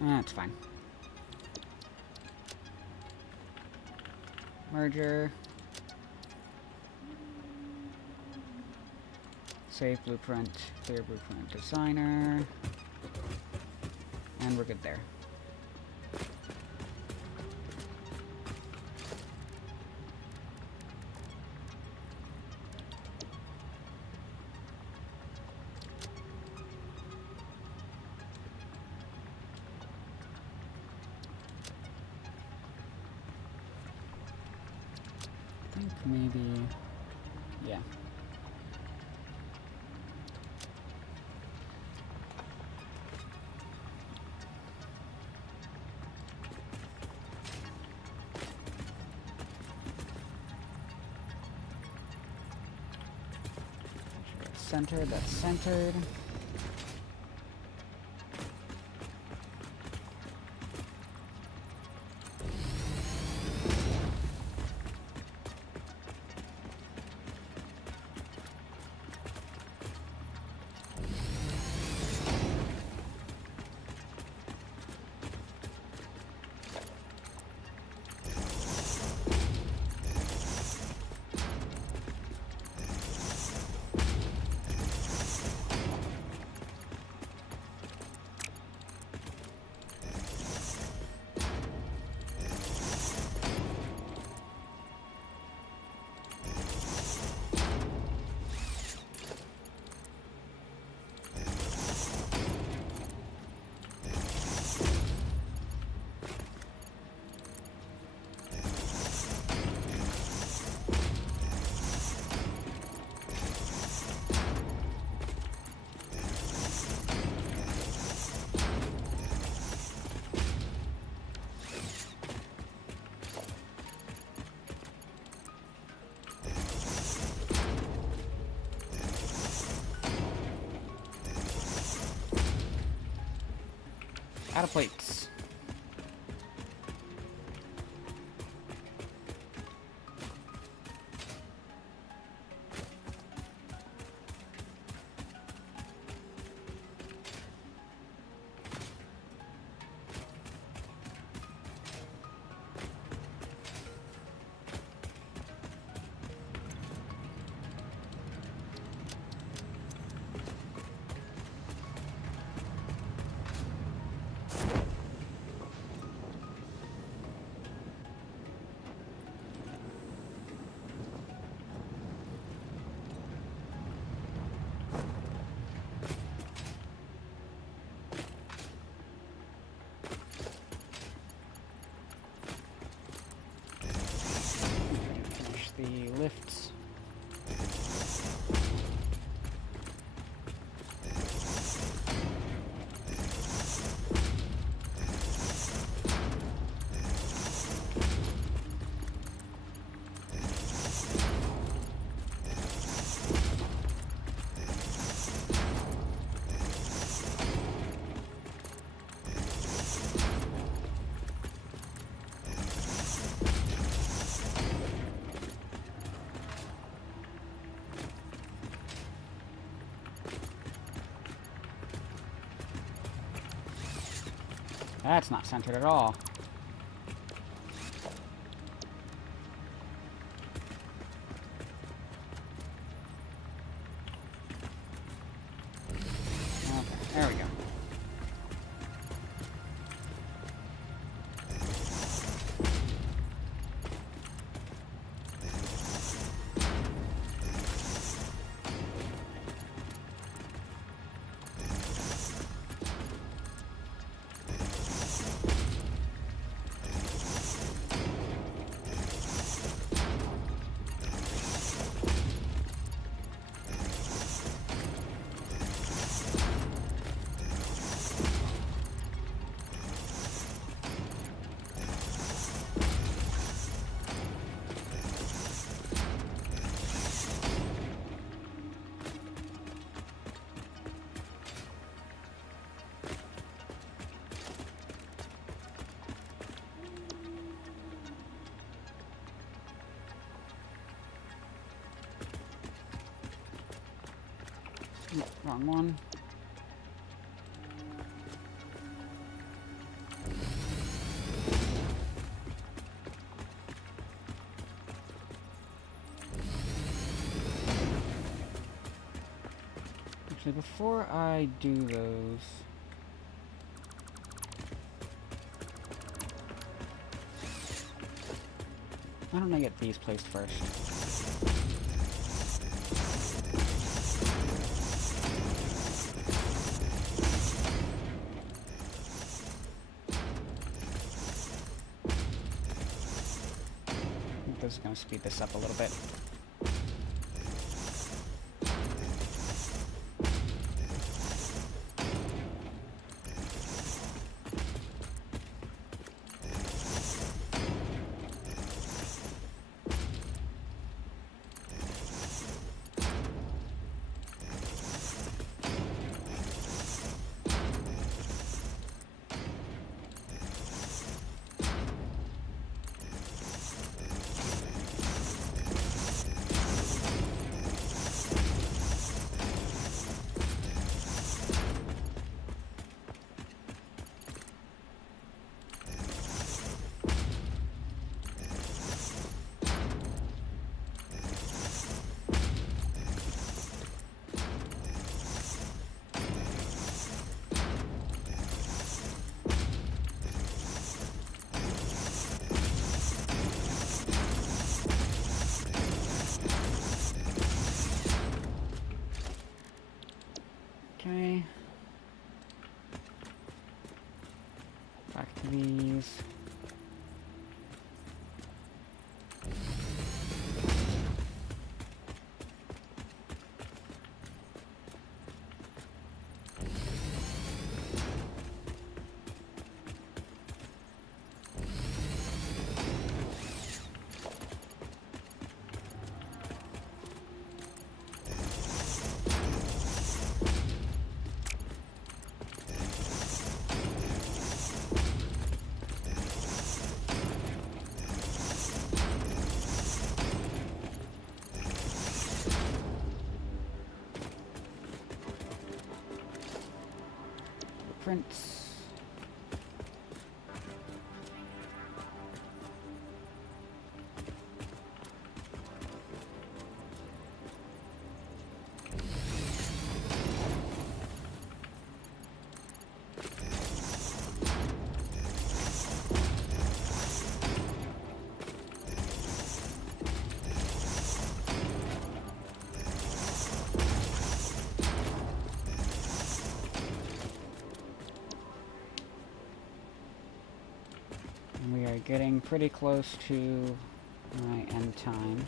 That's fine. Merger. Save blueprint, clear blueprint designer, and we're good there. I think maybe, yeah. Centered, that's centered. Out of plates. Finish the lifts. That's not centered at all. Okay, there we go. No, wrong one. Actually, before I do those... why don't I get these placed first? This is going to speed this up a little bit. Okay. Back to these. blueprints. We are getting pretty close to my end time.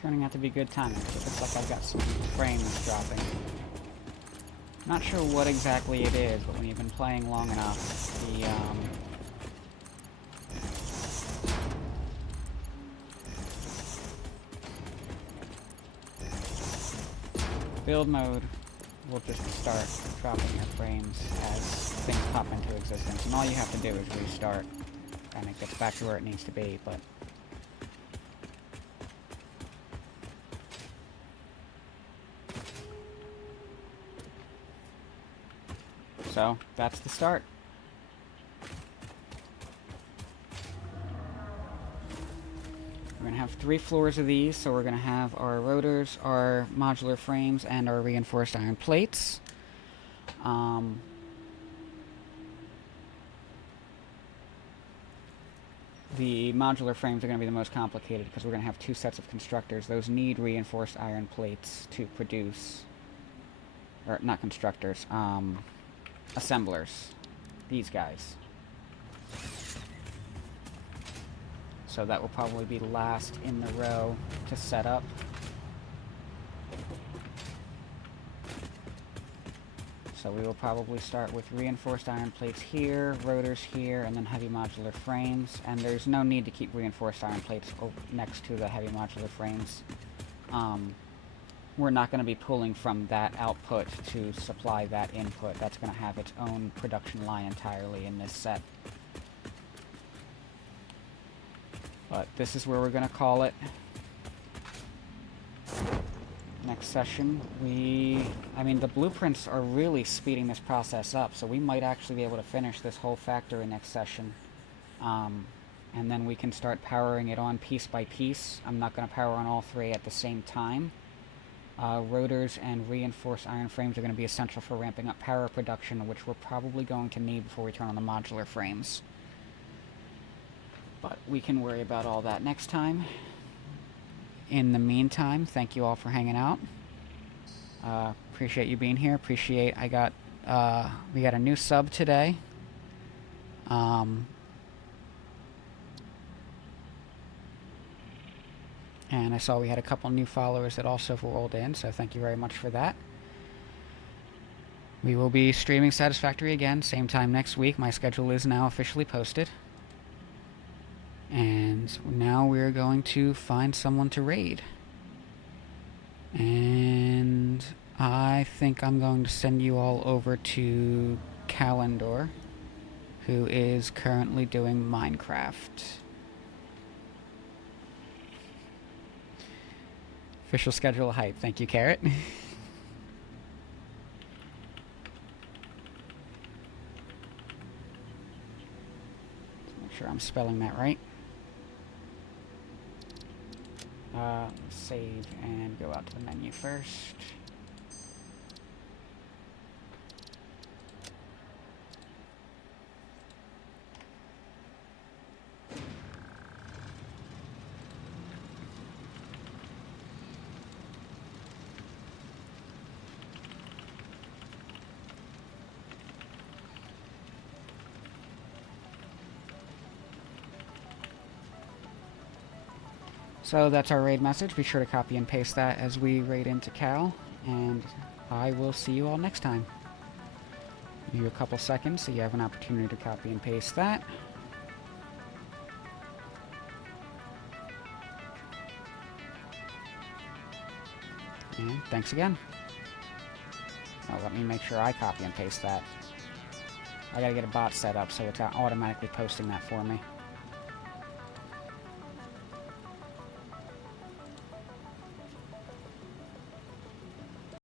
Turning out to be good timing, because it looks like I've got some frames dropping. Not sure what exactly it is, but when you've been playing long enough, the, build mode will just start dropping your frames as things pop into existence, and all you have to do is restart, and it gets back to where it needs to be, but so, that's the start. We're going to have 3 floors of these, so we're going to have our rotors, our modular frames, and our reinforced iron plates. The modular frames are going to be the most complicated, because we're going to have 2 sets of constructors. Those need reinforced iron plates to produce... or, not constructors, assemblers. These guys. So that will probably be last in the row to set up. So we will probably start with reinforced iron plates here, rotors here, and then heavy modular frames. And there's no need to keep reinforced iron plates next to the heavy modular frames. We're not going to be pulling from that output to supply that input. That's going to have its own production line entirely in this set. But this is where we're going to call it. Next session, I mean, the blueprints are really speeding this process up, so we might actually be able to finish this whole factory next session. And then we can start powering it on piece by piece. I'm not going to power on all 3 at the same time. Rotors and reinforced iron frames are going to be essential for ramping up power production, which we're probably going to need before we turn on the modular frames. But we can worry about all that next time. In the meantime, thank you all for hanging out. Appreciate you being here. Appreciate we got a new sub today. And I saw we had a couple new followers that also rolled in, so thank you very much for that. We will be streaming Satisfactory again, same time next week. My schedule is now officially posted. And now we're going to find someone to raid. And I think I'm going to send you all over to Calendor, who is currently doing Minecraft. Official schedule hype. Thank you, Carrot. Make sure I'm spelling that right. Save and go out to the menu first. So that's our raid message. Be sure to copy and paste that as we raid into Cal, and I will see you all next time. Give you a couple seconds so you have an opportunity to copy and paste that. And thanks again. Now let me make sure I copy and paste that. I gotta get a bot set up so it's automatically posting that for me.